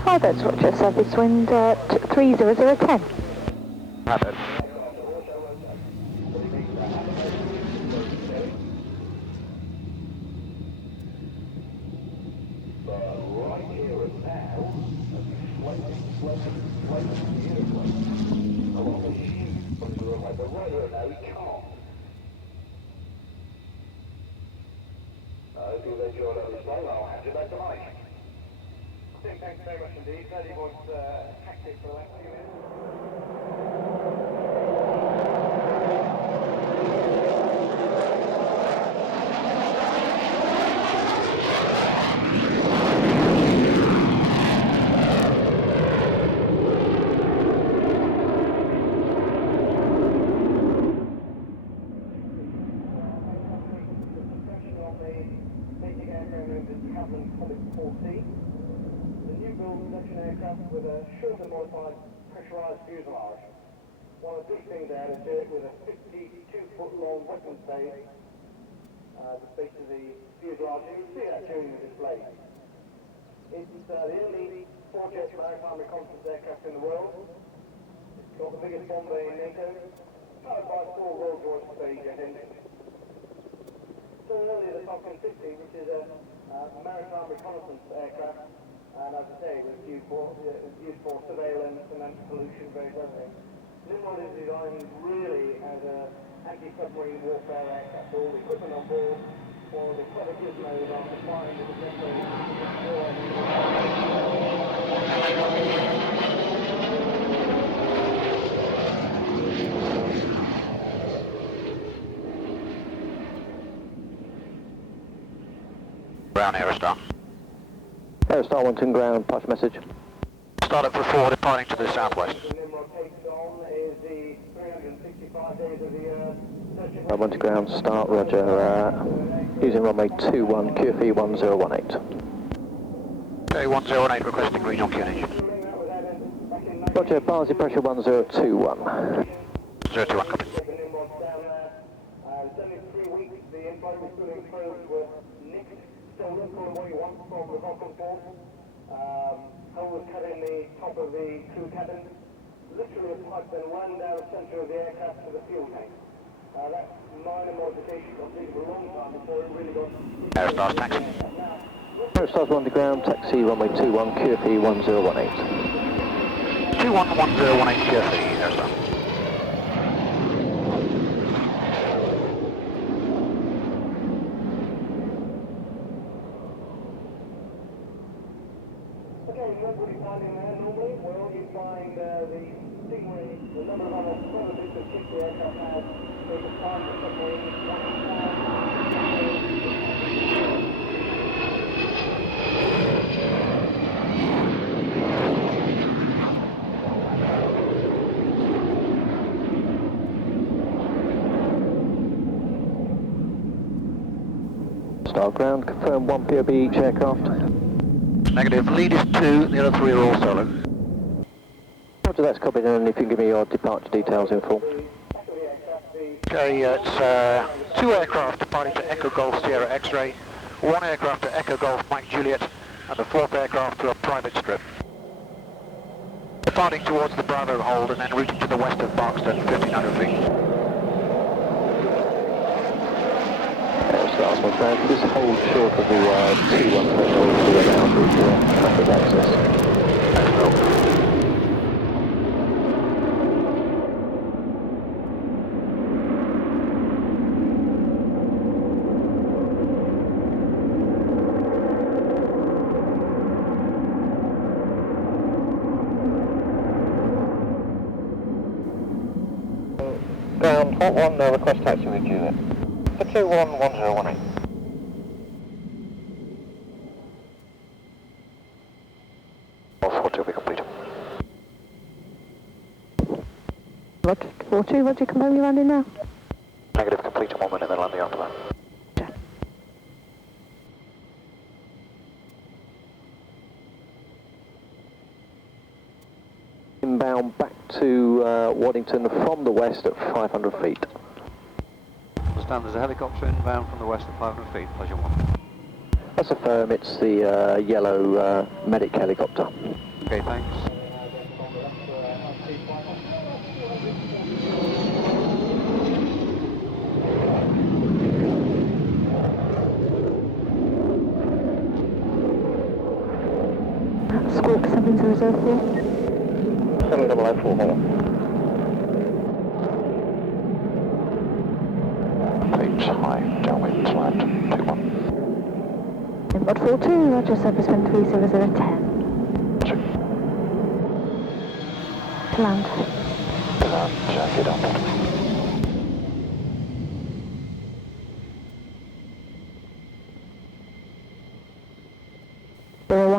Hi, that's Roger, service wind 30010. Rapid. If you've enjoyed our display, I'll hand you back to Mike. Tim, thanks very much indeed. Glad it was hectic for the last few minutes. With a shorter modified pressurised fuselage. One of the big things they had to do it with a 52-foot long weapons base at the base of the fuselage. You can see that during the display. It's the only 4-jet maritime reconnaissance aircraft in the world. It's got the biggest bomb bay in NATO, powered by 4 Rolls-Royce Speyjet engines. Similarly, the Falcon 50, which is a maritime reconnaissance aircraft, and as I say, it was used for surveillance and anti-pollution, various other things. Nimrod is designed really as an anti-submarine warfare aircraft. All the equipment on board, or the clever gizmos are combined with the necessary Brown Aerostar. Airstar Waddington ground, pass message. Start up for 4, departing to the southwest. Nimrod takes on is the 365 days of the year. Waddington ground, start, roger. Using runway 21, QFE 1018. Okay, 108 requesting regional QNH. Roger, Barnsley pressure 1021. 021, copy. It's only 3 weeks the info refueling probes were nicked, stolen, call it what you want, from the Vulcan port. Hole was cut in the top of the crew cabin. Literally a pipe then ran down the centre of the aircraft to the fuel tank. That minor modification got these for a long time before it really got... Aerostar's taxi. Airstar's one to ground, taxi runway 21, QFE 1018. 211018 QFE, Airstar. Okay, what would you find in there normally? Well, you find the stingray, the number of other prototypes that the aircraft has. So you can find the submarine, Star ground, confirm 1 POB each aircraft. Negative. Lead is 2, the other 3 are all solo. Roger, that's copied, and if you can give me your departure details in full. Okay, it's 2 aircraft departing to Echo Golf Sierra X-Ray, 1 aircraft to Echo Golf Mike Juliet, and the 4th aircraft to a private strip. Departing towards the Bravo hold and then routing to the west of Barkston, 1500 feet. Airstar's one ground, just hold short of the 2-1 threshold to allow the traffic access. Ground, Hot 1, request taxi with Juliet. For 211018. All 4 be complete. Roger, 42, Roger, confirm you're landing now. Negative, complete in 1 minute, then landing after that. Inbound back to Waddington from the west at 500 feet. Understand there's a helicopter inbound from the west at 500 feet, pleasure 1. That's a firm, it's the yellow medic helicopter. Okay, thanks. Squawk 7004. 7004, hold on. High, downwind, land, 2-1. Inboard 42, Roger, surface wind 30010. To land. To land, get on board.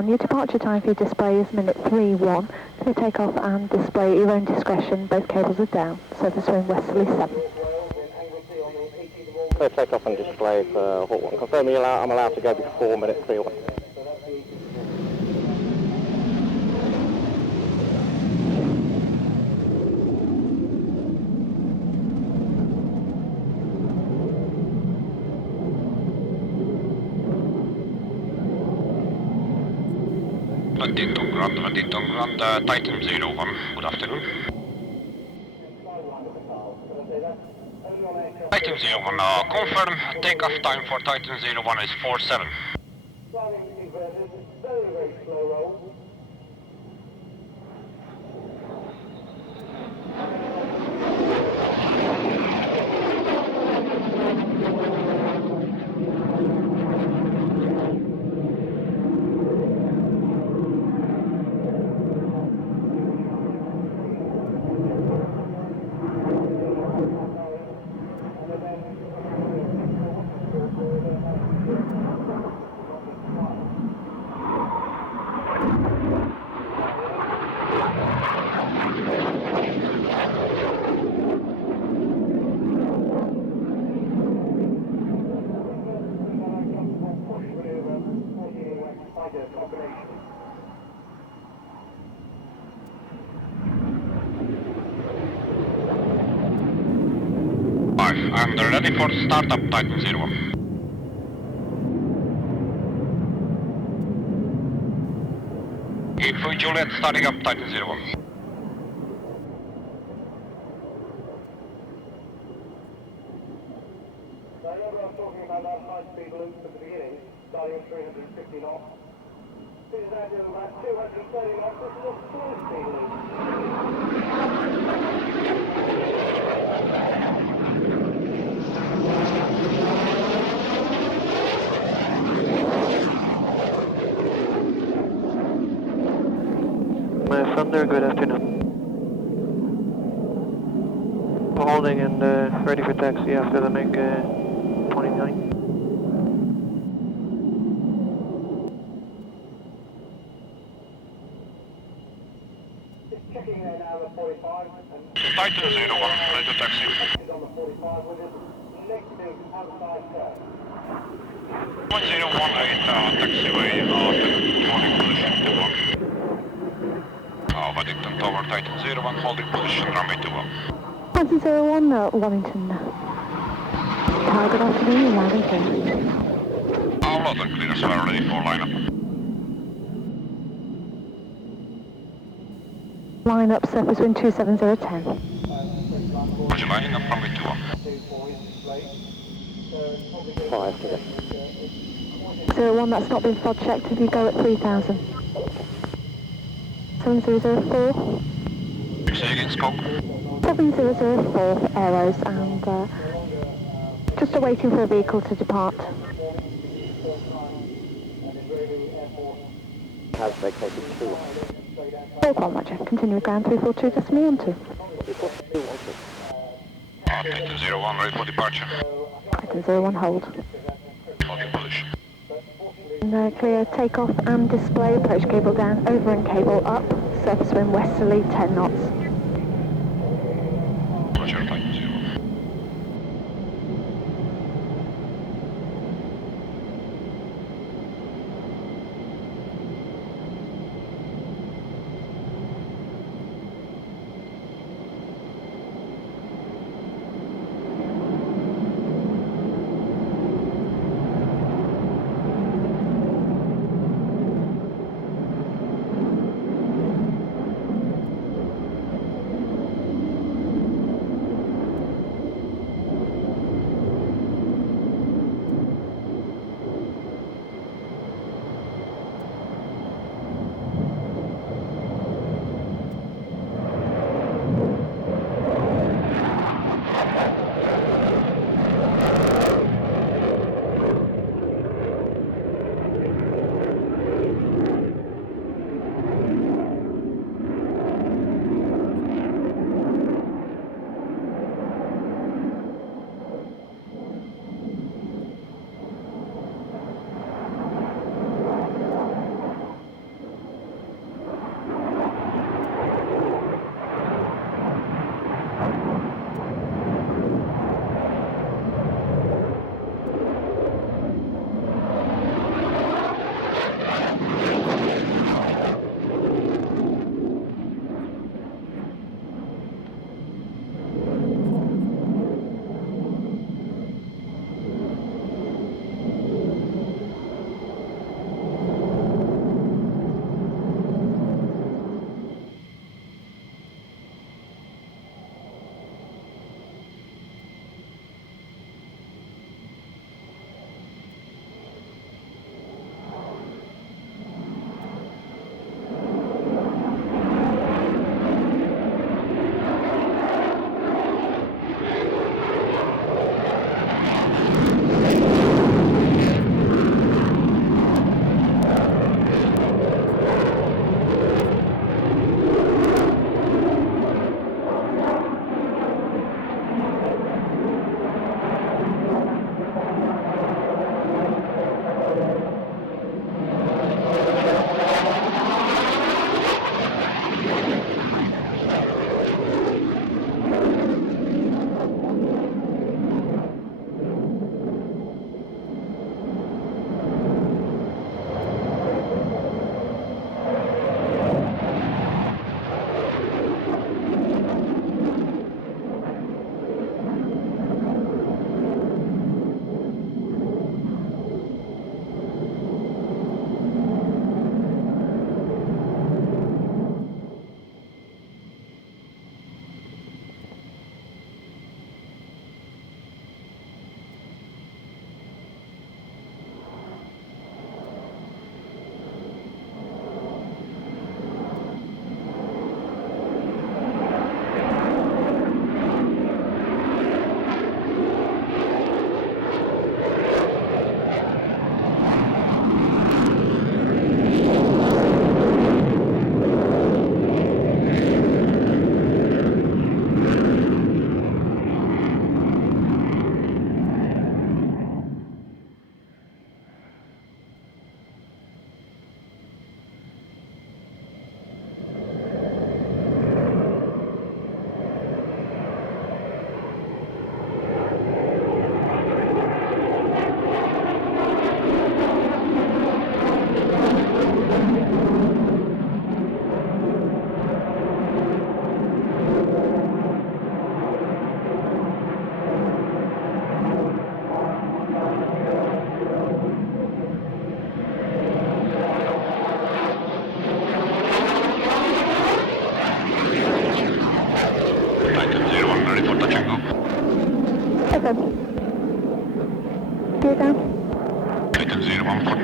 Your departure time for your display is minute 3-1. Clear takeoff and display at your own discretion. Both cables are down. Surface wind westerly 7. Clear takeoff and display for Hawk 1. Confirm I'm allowed to go before minute 3-1. Waddington Grand, Titan 01, good afternoon. Titan 01, confirm, takeoff time for Titan 01 is 47. I'm ready for startup, Titan 01. Info Juliet, starting up, Titan 01. I remember I was talking about that high-speed loop at the beginning, starting at 350 knots. This is now doing about 230 knots. This is a slow-speed loop. Thunder, good afternoon. Holding and ready for taxi after the MiG 29. Just checking there now the 45. Titan 01, ready to taxi. On the 45 with a negative outside turn. 1018, taxiway, holding position 21. Waddington Tower, Titan 01, holding position, runway 21. Titan 01, Waddington. Tower, good afternoon, you're loud and clear. Loud and clear, so we're ready for lineup. Line up, surface wind 27010. Roger, lining up, runway 21. 5 clear. 01, that's not been FOD checked if you go at 3000. 7004. Say again, scope. 7004 arrows and just awaiting for a vehicle to depart. Has vacated 2. 41, Roger. Continue with ground 342.12. Titan 01, ready for departure. Titan 01, hold. Holding position. And clear takeoff and display, approach cable down, over and cable up, surface wind westerly 10 knots. Roger, Titan 01.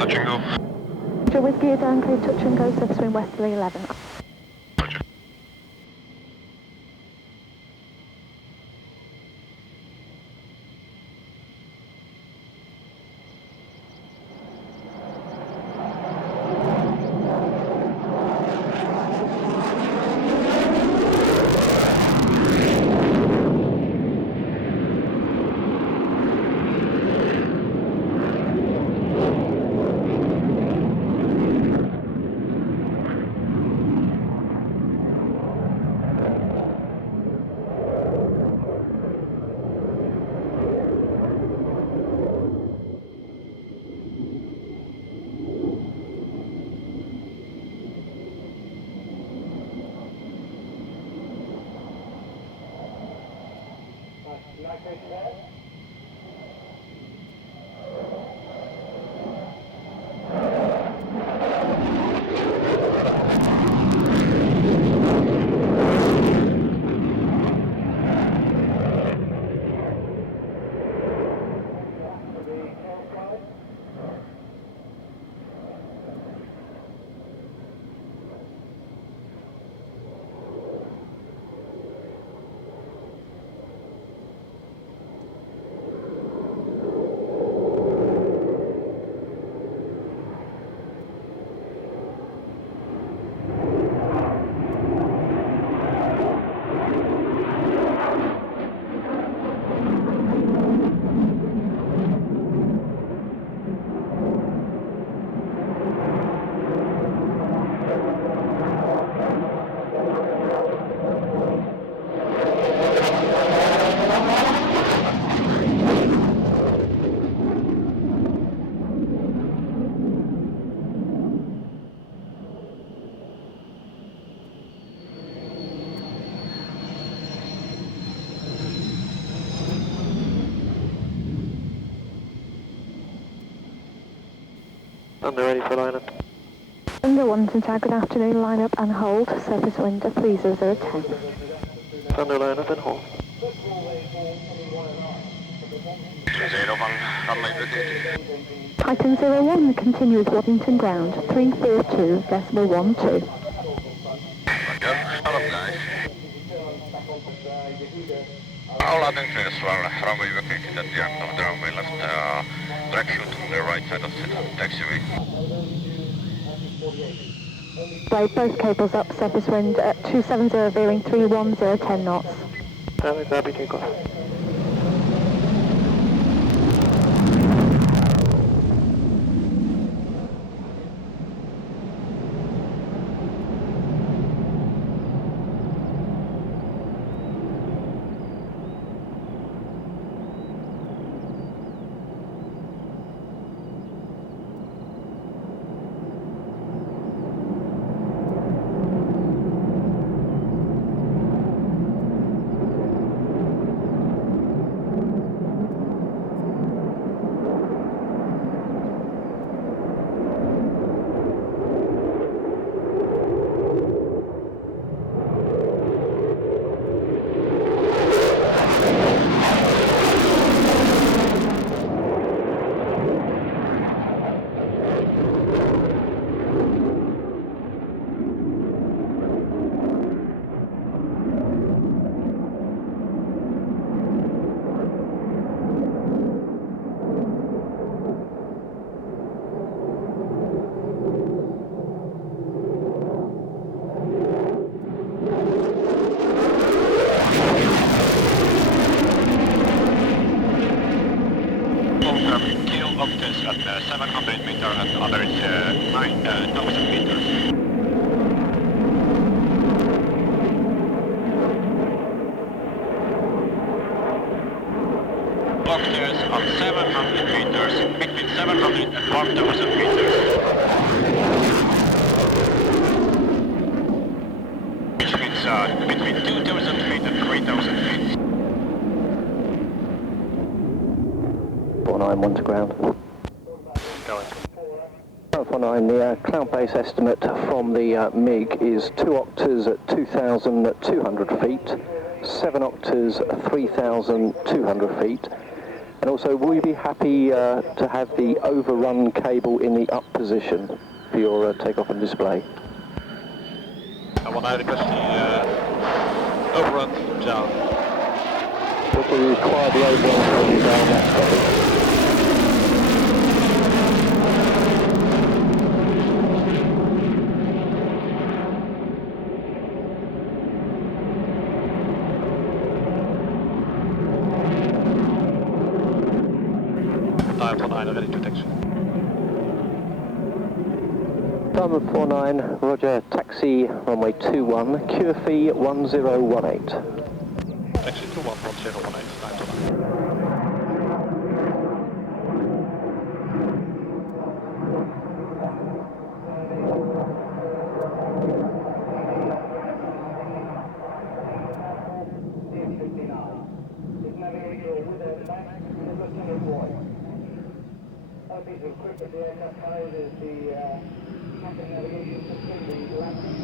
touch and go. With gear down, clear touch and go, surface wind westerly 11. And they're ready for lineup. Thunder 1 Tower, good afternoon, line up and hold, surface wind 3010. Thunder line up and hold. 01, runway vacated. Titan 01, continue with Waddington ground, 342.12. Roger, start up guys. All landing clears for runway vacated at the end of the runway left, direction to the right side of the taxiway. Right, both cables up, surface wind 270 veering 310 knots. Alex, happy takeoff. At 700 meter and others 9,000 meters. Octaves on 700 meters, between 700 and 1,000 meters. Which means between 2,000 feet and 3,000 feet. 491 to ground. Going. The cloud base estimate from the MiG is 2 octas at 2,200 feet, 7 octas at 3,200 feet, And also, will you be happy to have the overrun cable in the up position for your takeoff and display? Want I request the overrun down. If we require the overrun cable down, that's copy. Time 49, ready to taxi. Time 49, roger, taxi, runway 21, QFE 1018. Taxi 211018, time to 9. One piece of equipment the aircraft carries is the captain navigation system, the landing.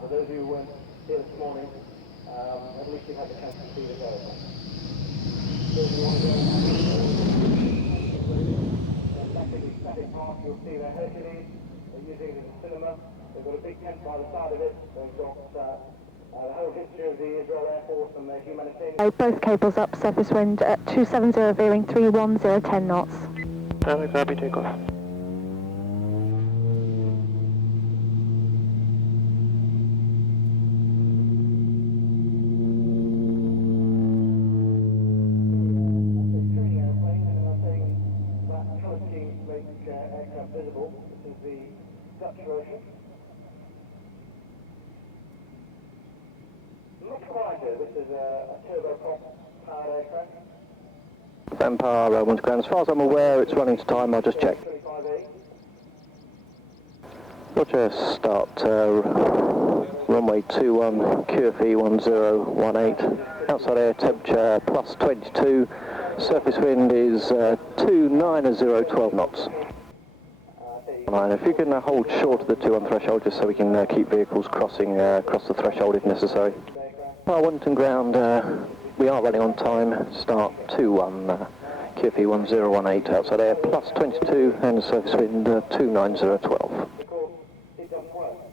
For those who weren't here this morning, at least you've had the chance to see the go. Those who want to go static park, you'll see the Hercules. They're using it as a cinema. They've got a big tent by the side of it. They've got the whole history of the Israel Air Force and the humanitarian. Both cables up, surface wind at 270, veering 310, 10 knots. Perfect, happy takeoff. Visible. This is the Dutch version. Much quieter. This is a turboprop powered aircraft. Vampire, once ground. As far as I'm aware, it's running to time. I'll just check. Roger, start runway 21, QFE 1018. Outside air temperature plus 22. Surface wind is 290, 12 knots. If you can hold short of the 2-1 threshold, just so we can keep vehicles crossing across the threshold if necessary. Waddington ground, we are running on time. Start 2-1, QFE 1018, outside air plus 22, and surface wind 290, 12.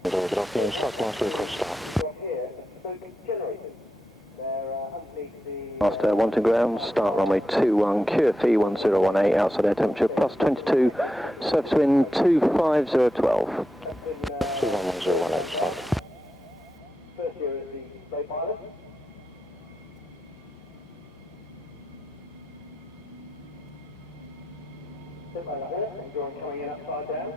Good afternoon, Start Master request start. Master Waddington ground, start runway 21, QFE 1018, outside air temperature plus 22, surface wind 250, 12. 211018, start. First here is the display pilot. Sit by the hole, enjoying coming in upside down.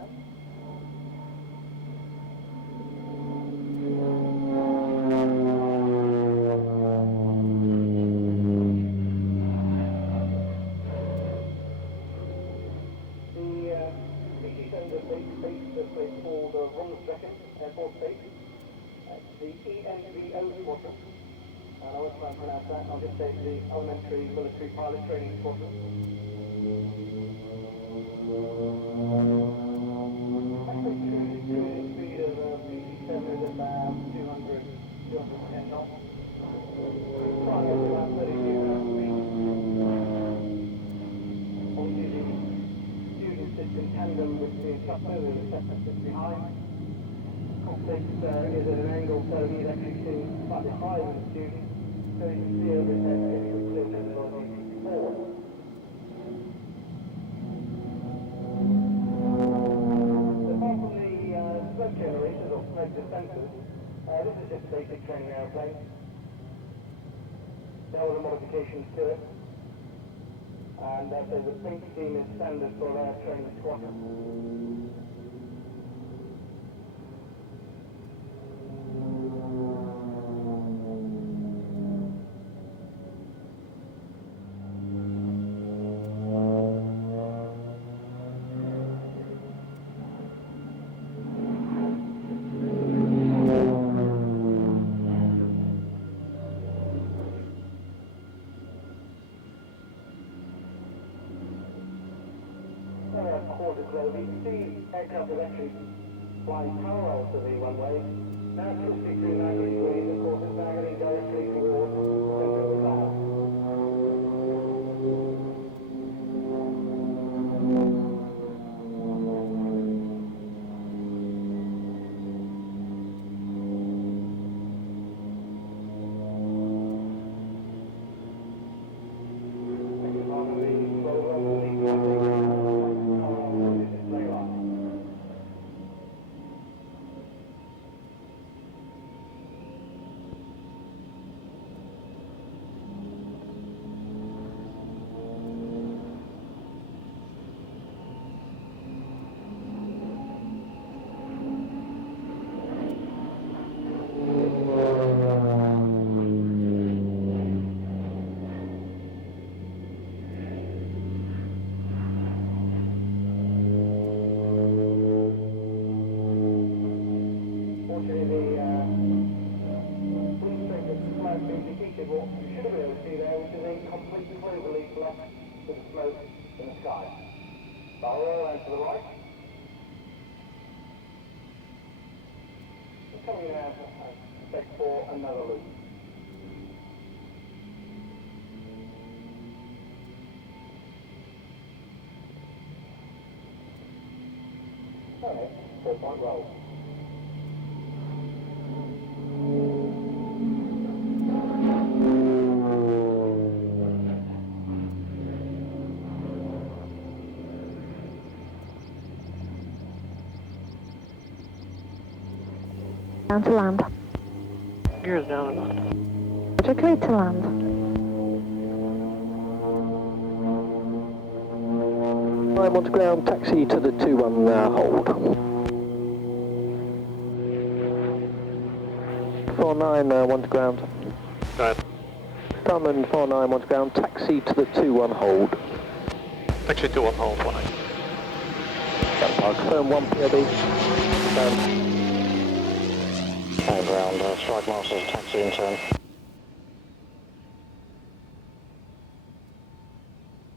The EMVO squadron, and I won't try and pronounce that, I'll just say the Elementary Military Pilot Training Squadron. Maximum cruising speed of PC-7 is about 210 knots. Trying to get to about 32 knots speed. Obviously the student sits in tandem with the instructor, the instructor sits behind. Cockpit is at an angle, so he's actually sitting slightly higher than the student, so you can see over his head getting a clear visibility forward. The This is just a basic training airplane. No other modifications to it. And so the pink scheme is standard for our training squadron. Aircraft is actually flying parallel to the runway. Now it's twisting through 90 degrees, of course it's now heading directly towards the centre of the cloud. Coming out, I expect for another loop. Okay, 4-point roll. Down to land. Gears down and on. Roger, clear to land. I'm on to ground, taxi to the 2-1 hold. 49, 1 to ground. Go ahead. Diamond 49, 1 to ground, taxi to the 2-1 hold. Taxi 2-1 hold, 1-8. Confirm 1 POB. High ground, strike masters, taxi in turn.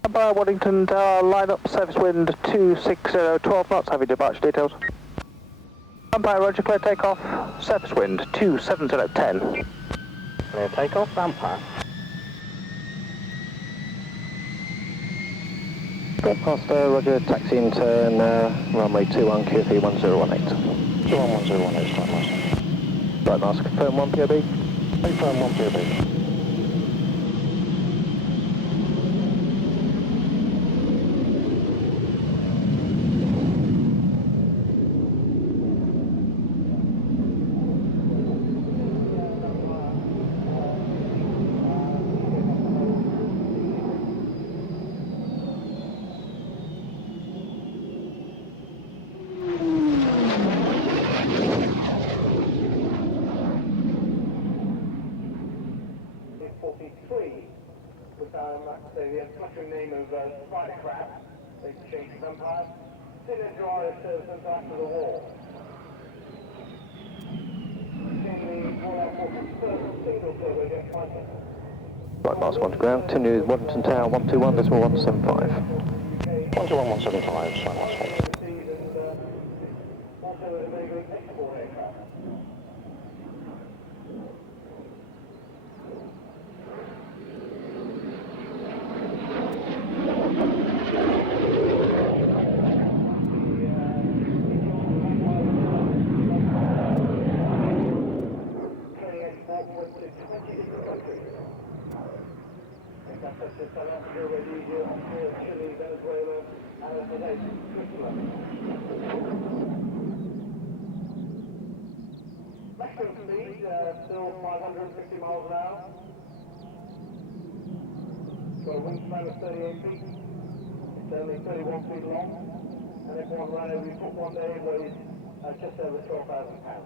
By Waddington Tower, line up, surface wind 260, 12 knots, heavy departure details. Umpire, roger, clear takeoff, surface wind 270, 10. Clear takeoff, umpire. Got past roger, taxi in turn, runway 21, QFE 1018. 211018, strike master. Right, master, confirm 1 POB. Confirm 1 POB. The fluttering name of Spider Crab, they changed the umpires. Didn't dry serves them after the war. Seeing the Royal Force's first single turbojet fighter. Right, master 1 to ground, continue with Waddington Tower 121.175. 121.175, strike master. Also a very good export aircraft. South Africa, Rhodesia, Austria, Chile, Venezuela, and today, Switzerland. Maximum speed, still 550 miles an hour. Got a wingspan of 38 feet. It's only 31 feet long. And if one ran every foot one day, it weighs just over 12,000 pounds.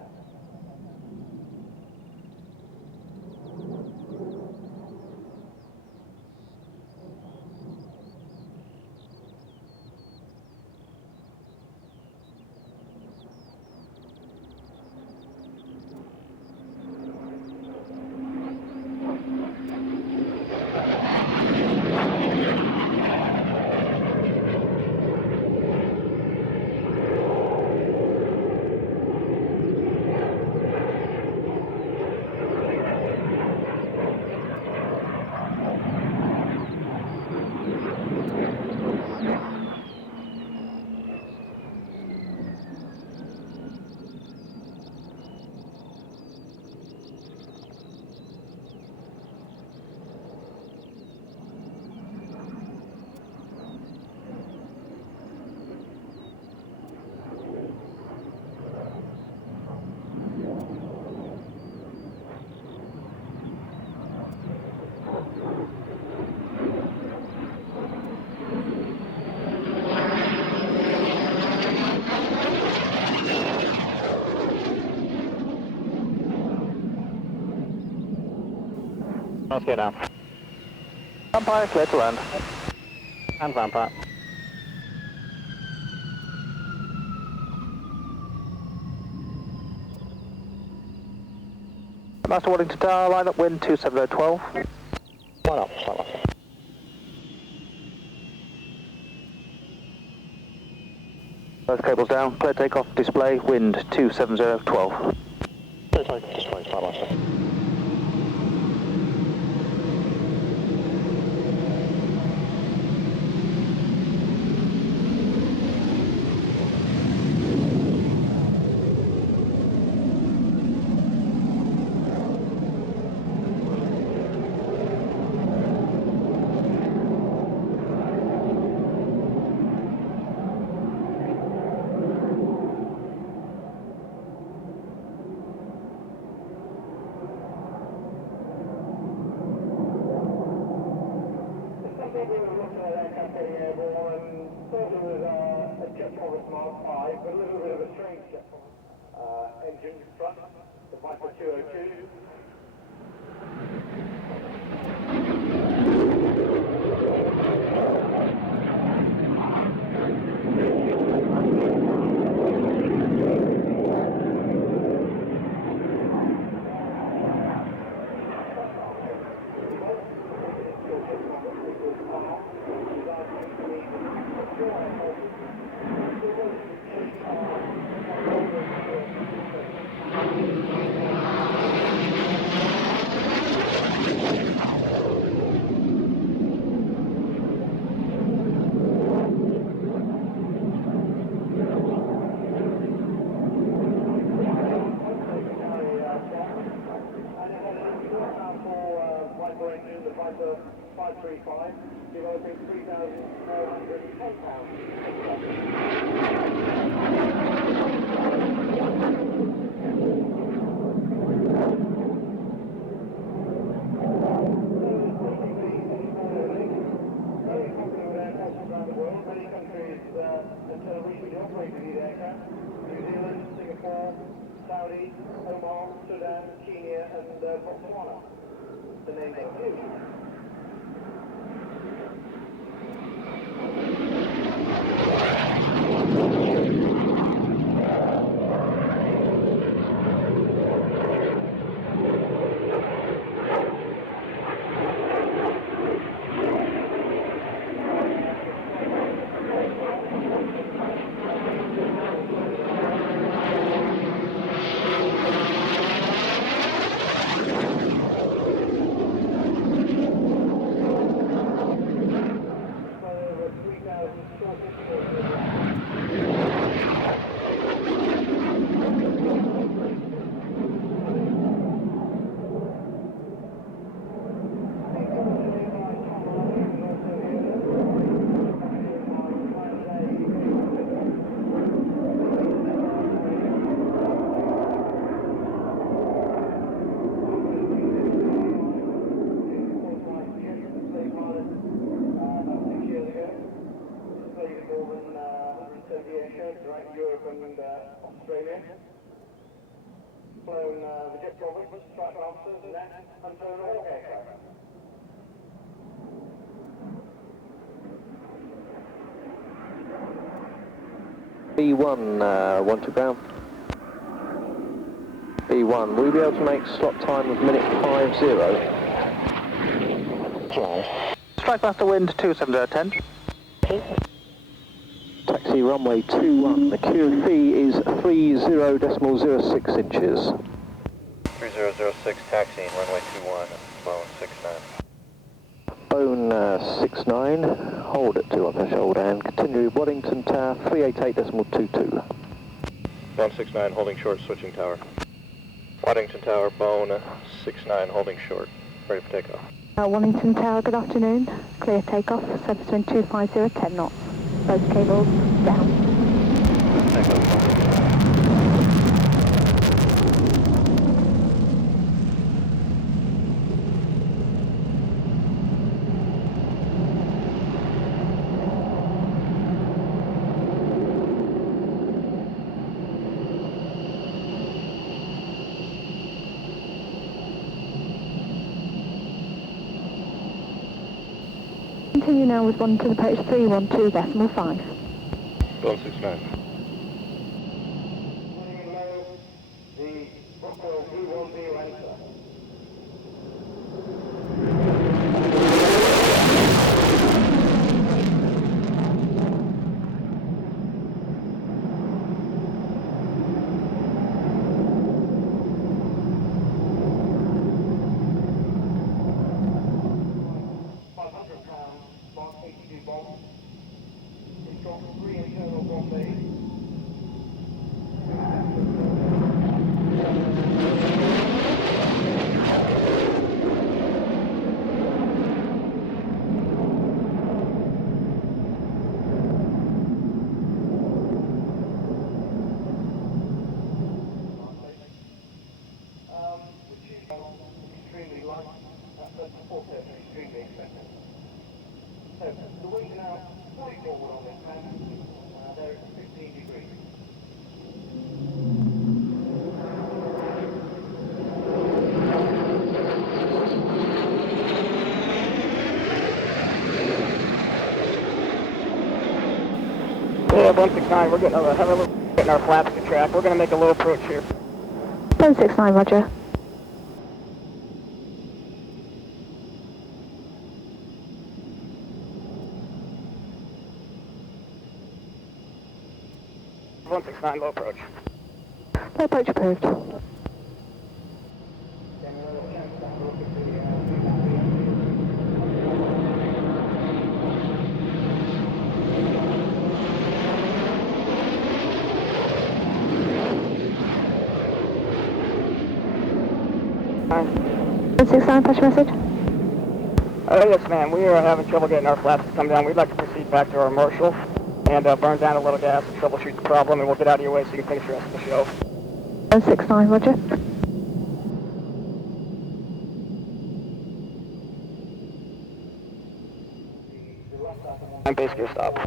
Let's go down. Vampire, clear to land. And Vampire. Master Waddington Tower, line up wind 27012. One up, one up. Both cables down, clear takeoff, display, wind 27012. Clear takeoff, display, Master. Engine front, the Viper 202. The Viper 535, developing 3,410 pounds. Very popular with airports around the world. Many countries until recently operated these aircraft. New Zealand, Singapore, Saudi, Oman, Sudan, Kenya and Botswana. The name of a few. of the airshows throughout Europe and Australia. Flown the jet robbers, strike officers, and that, and flown a hawk aircraft. B1, 1 to ground. B1, will you be able to make slot time of minute 50? Strike master wind 27010. Taxi runway 21, the QFE is 30.06 inches. 3006 taxiing, runway 21, Boeing 69. Boeing 69, hold at 2 on threshold and continue Waddington Tower 388.22. Boeing 69 holding short, switching tower. Waddington Tower, Boeing 69 holding short, ready for takeoff. Waddington Tower, good afternoon. Clear takeoff, surface wind 250, 10 knots. Both cables down. Continue now with 1 to the approach 312.5. Boeing 69. The Rockwell B1B Lancer. Extremely light, but also extremely expensive. So the wind now fully forward on this pan, there at 15 degrees. Yeah, 169, we're getting our flaps to track. We're going to make a low approach here. 169, roger. .169 low approach. Low approach approved. Hi. 169, push message. Yes, ma'am. We are having trouble getting our flaps to come down. We'd like to proceed back to our Marshall and burn down a little gas and troubleshoot the problem, and we'll get out of your way so you can finish the rest of the show. 169, roger. I'm base gear stop.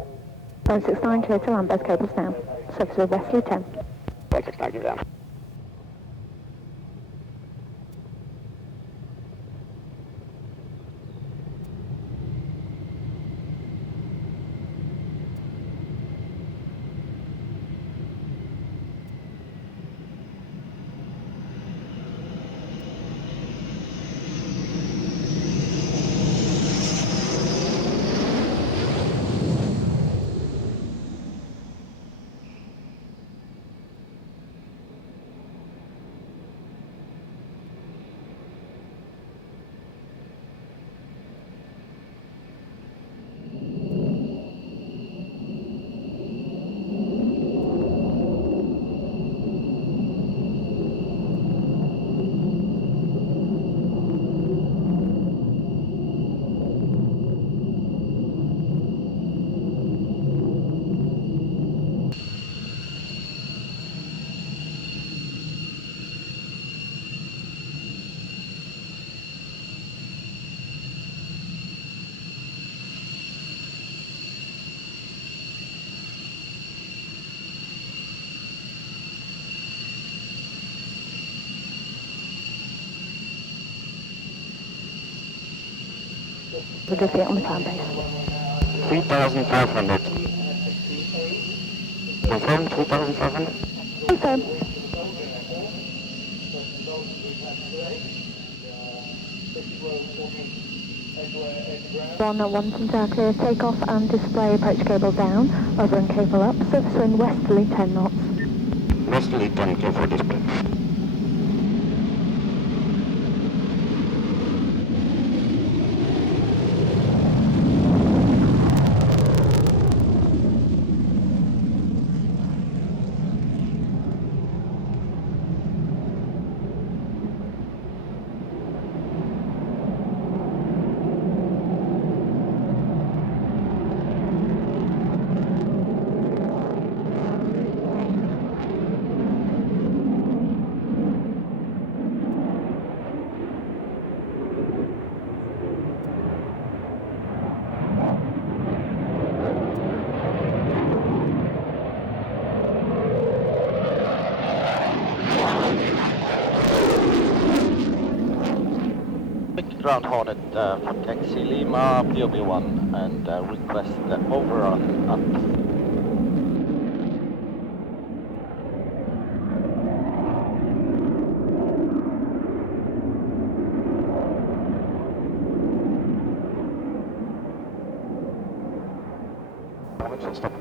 169, clear to land, both cables down. Surface with Wesley 10. 169, gear down. We'll just get on the climb base. 3,500. Confirm 3,500? Confirm. On Waddington Tower clear, takeoff and display approach cable down, over and cable up, surface wind westerly 10 knots. Westerly 10, clear for display. Ground Hornet from Taxi Lima, POB1, and request overrun up. Stop.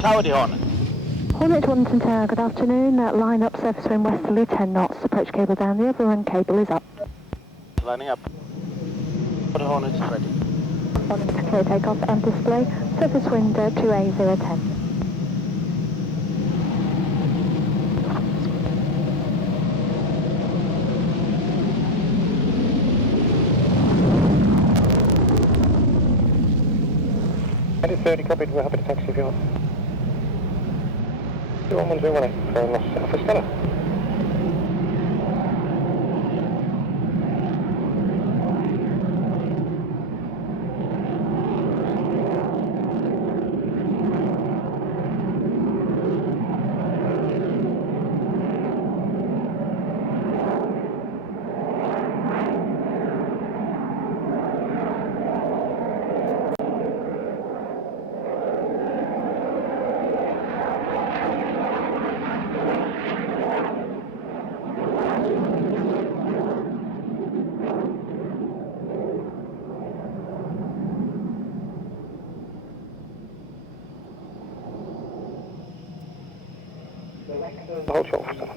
Tower de Hornet. Hornet Waddington Tower, good afternoon. Line up, surface wind westerly, 10 knots. Approach cable down, the overrun cable is up. Lining up. Put Hornets ready. Hornet clear takeoff and display. Surface wind 2A010. Headed 30, copied, we're happy to taxi if you want. 21108, for Los Alpha Stella. Hold short for Stella.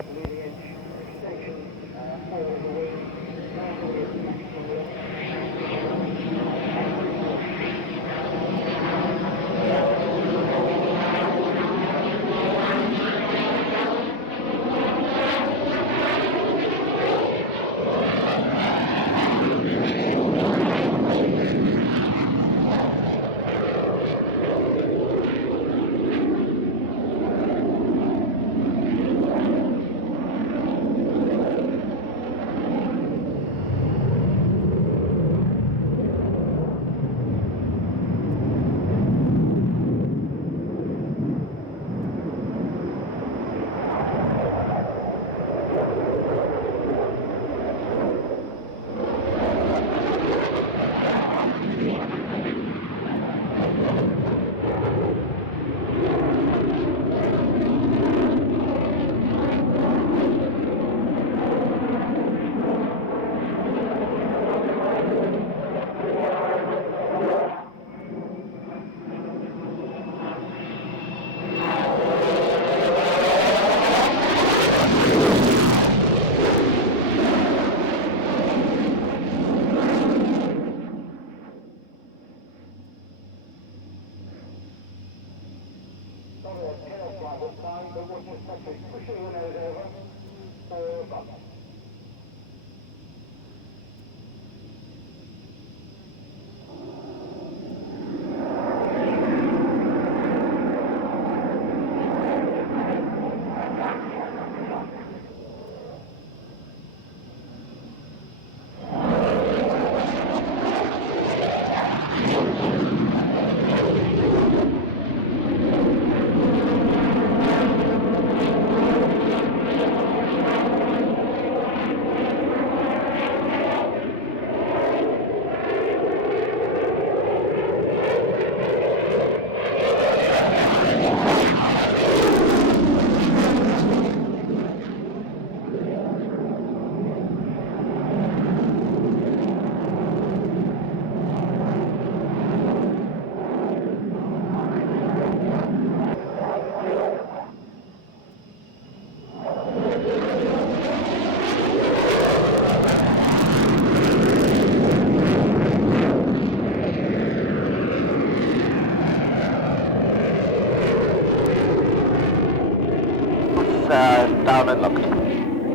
Down and locked.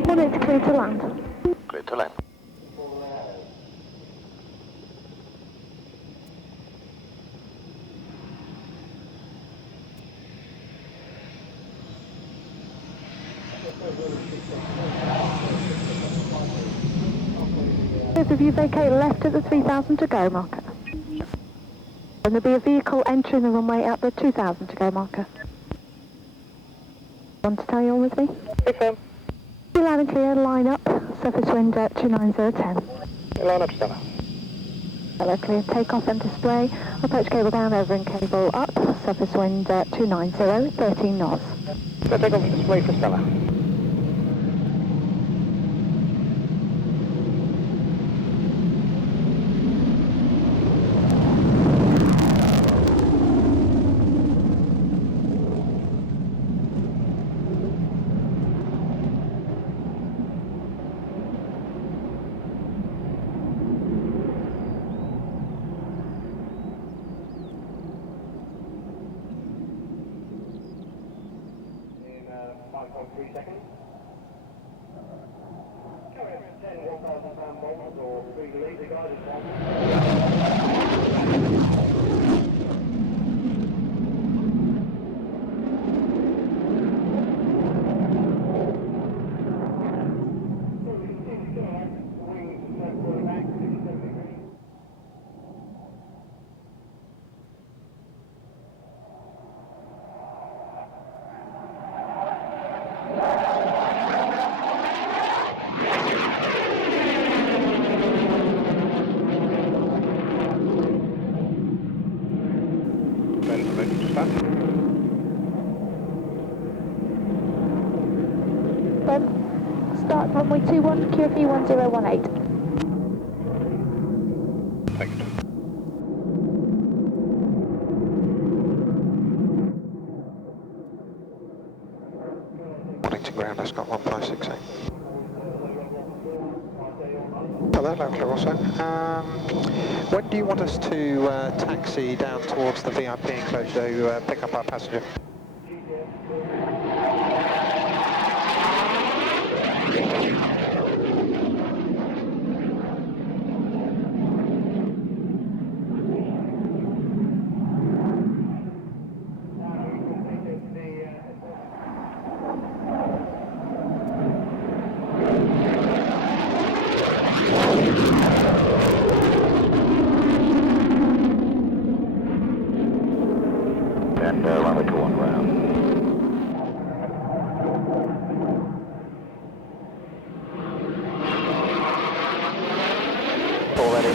Hornet clear to land. Clear to land. Both of you vacate left at the 3000 to go marker. And there'll be a vehicle entering the runway at the 2000 to go marker. Want to tell you on with me? FM. Be loud and clear, line up, surface wind at 29010. Line up, Stella. Hello, clear, take off and display. Approach cable down, over and cable up, surface wind at 290, 13 knots. So take off and display for Stella. 3 seconds. Carry up to 10 1,000-pound bombs or 3 laser guided bombs. Start runway 21, QFE 1018. Thank you. Waddington ground, Ascot 1568. Hello, local also. When do you want us to taxi down towards the VIP enclosure to pick up our passenger? And runway 21 ground. All ready.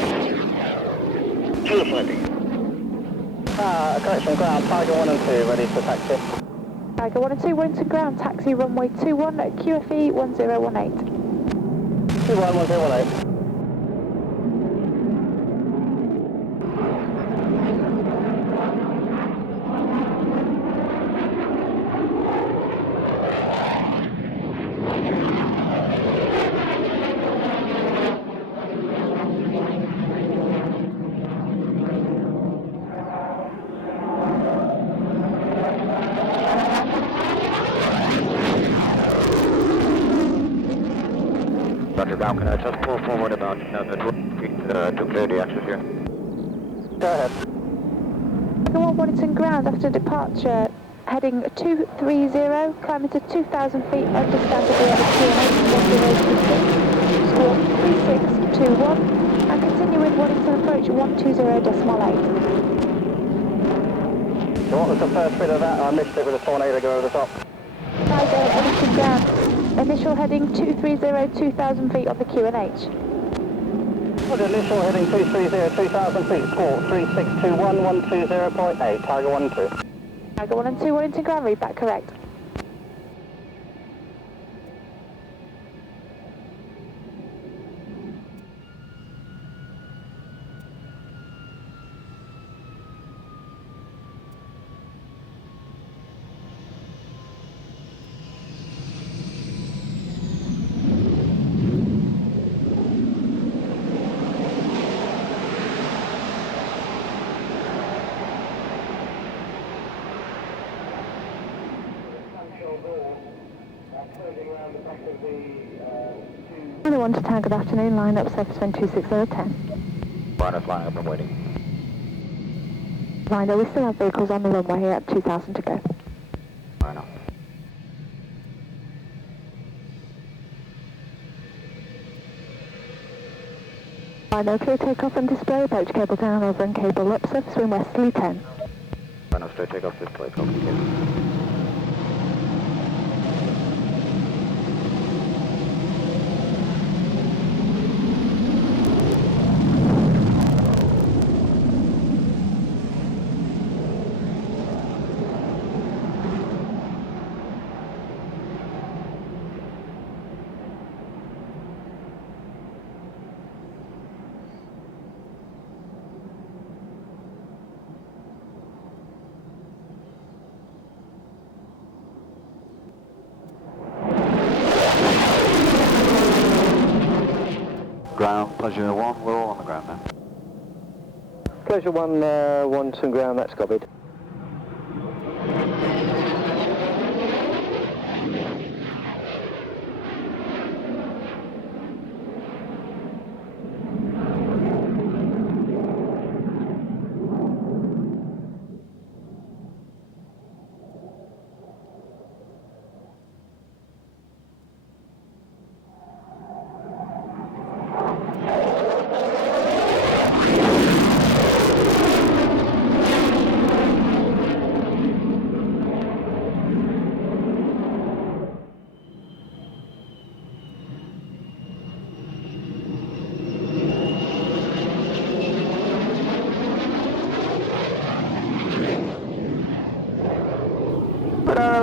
Two flipping. Correction ground, Tiger 1 and 2, ready for taxi. Tiger 1 and 2, Waddington ground, taxi runway 21, QFE 1018. 21 1018. Roger, ground, can I just pull forward about another 12 feet to clear the access here? Go ahead. Tiger 1 Waddington ground after departure, heading 230, climbing to 2,000 feet, understandably at QNH 1026, squawk 3621, and continue with Waddington approach 120.8. So what was the first bit of that? I missed it with a tornado go over the top. Tiger Waddington ground, initial heading 230, 2,000 feet of the QNH. Well, the initial heading 230, 2,000 feet, squawk 3621, 120.8, Tiger 1 and 2. Tiger 1 and 2 Waddington ground, read back correct. One to town, good afternoon, line up surface wind 26010. Rhino flying up and waiting. Rhino, we still have vehicles on the runway here at 2,000 to go. Rhino. Rhino, clear takeoff and display, approach cable down, over and cable up, surface wind westerly 10. Rhino, straight takeoff, display, copy. Ground, Pleasure 1, we're all on the ground now. Pleasure 1, Waddington ground, that's copied.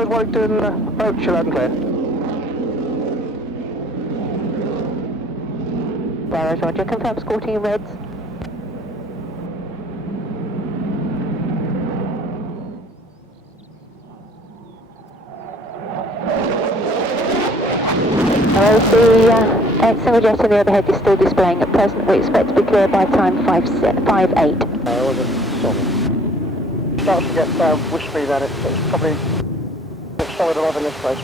Airshows Waddington approach, loud and clear. Mirage, Roger, confirm escorting in reds. The single jet on the overhead is still displaying at present. We expect to be clear by time 5:8. I wasn't solid. Starts to get wispy then, it's probably solid 11 this place.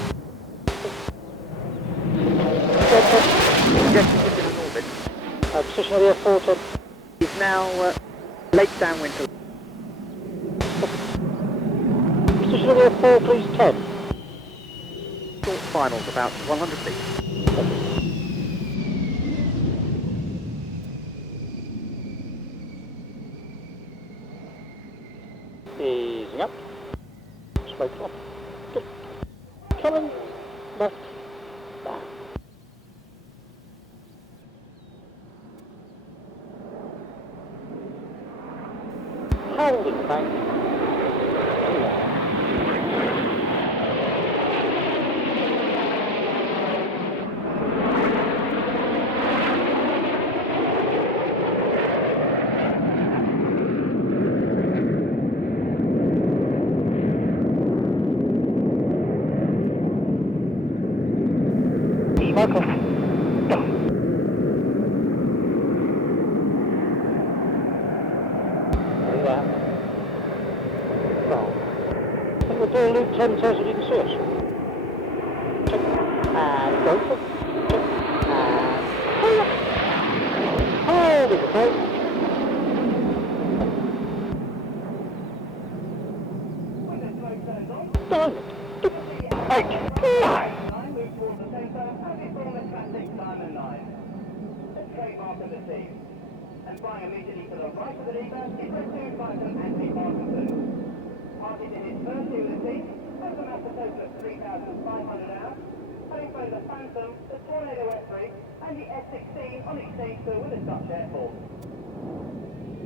Position of the F410. He's now late downwind. Position of the F4, please, 10. Short finals, about 100 feet. Easing up. Straight on. Good. Coming. Left. Down. Holding bank. Smoke off. Go. There you are. Well, I think we'll do a loop 10 so you can see us. Check. And go for it. Check. And hold it, okay? Done. 8, 9. Trademark of the team. And flying immediately to the right of the lever is the 2 Anthony Parkinson. Parkinson in his first year with the team, has amassed a total of 3,500 hours, having flown the Phantom, the Tornado F3, and the F-16 on exchange tour with a Dutch Air Force.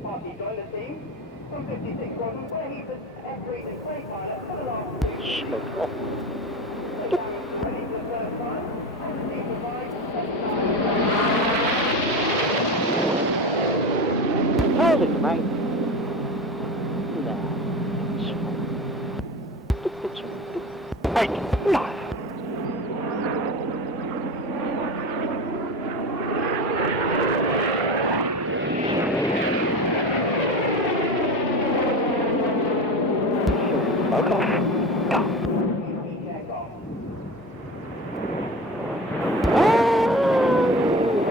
Parky joined the team from 56 Squadron, where he was F3 display pilot for the last 2 years. Smoke off. Ready for the first time, and the team provides Hold it, mate. No. 8, 9. Smoke off.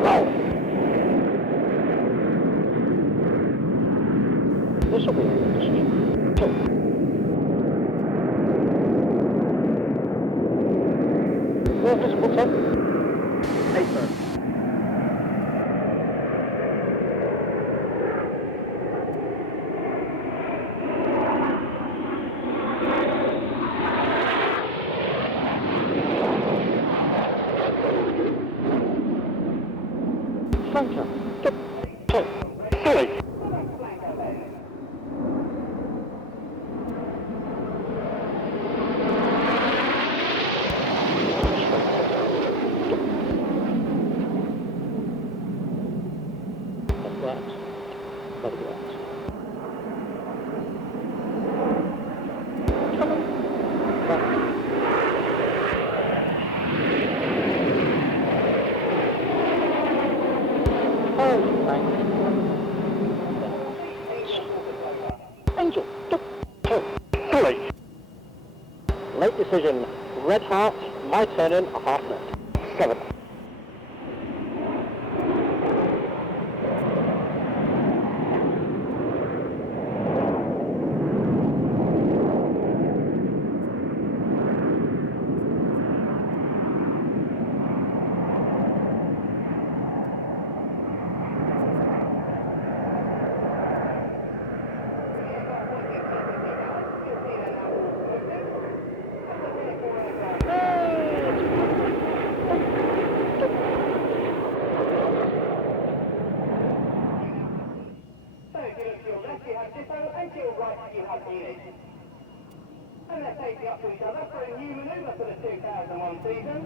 Go. This will be a good decision. 2. More visible 10. 8 first. Flanker. 2, 3. Angel, 2, 3. Late decision. Red Heart, my turn in, a half left. 7. And they're safely up to each other for a new manoeuvre for the 2001 season.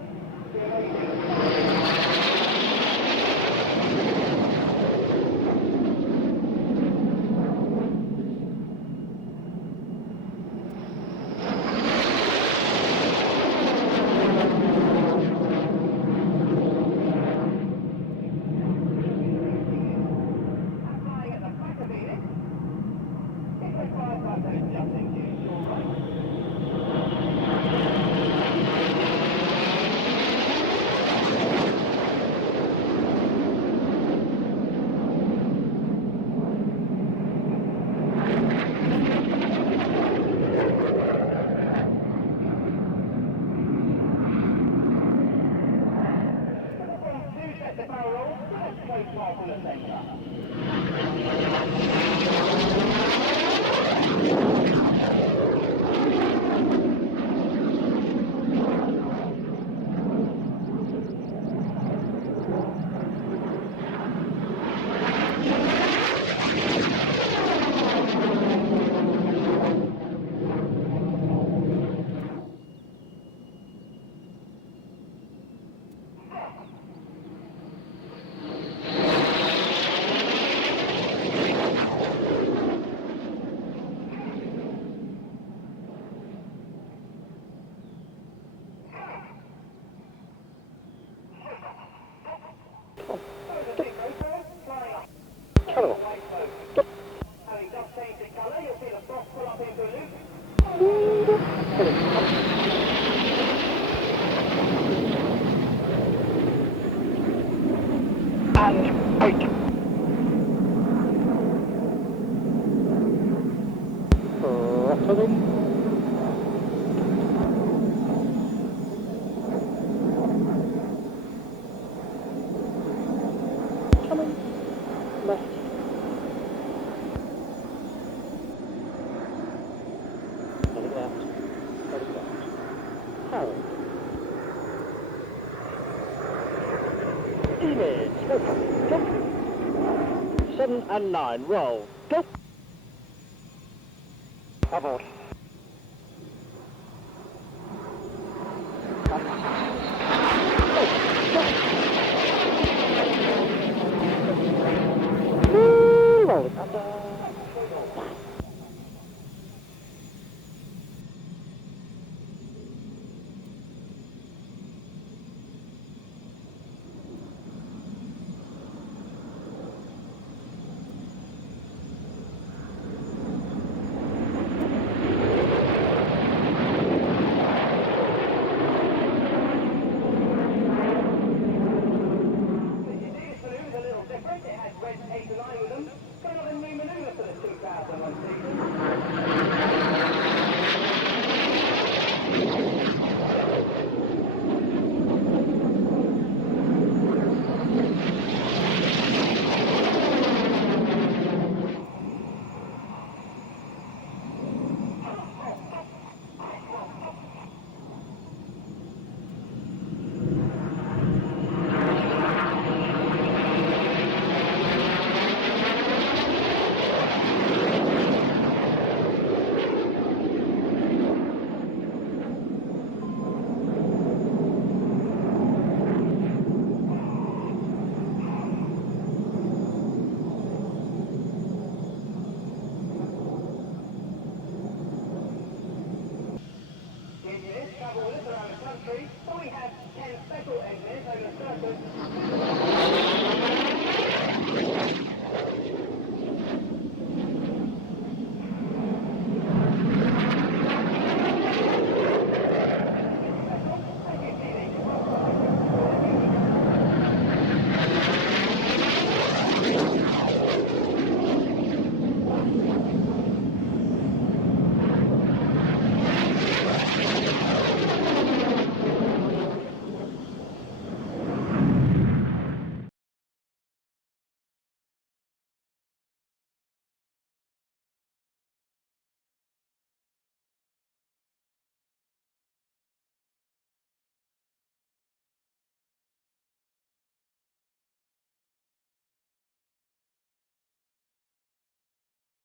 And wait. Throttling. Coming. Left. Heading left. Heading left. Harrow. Image. Go. 7 and 9. Roll. Go. Aboard.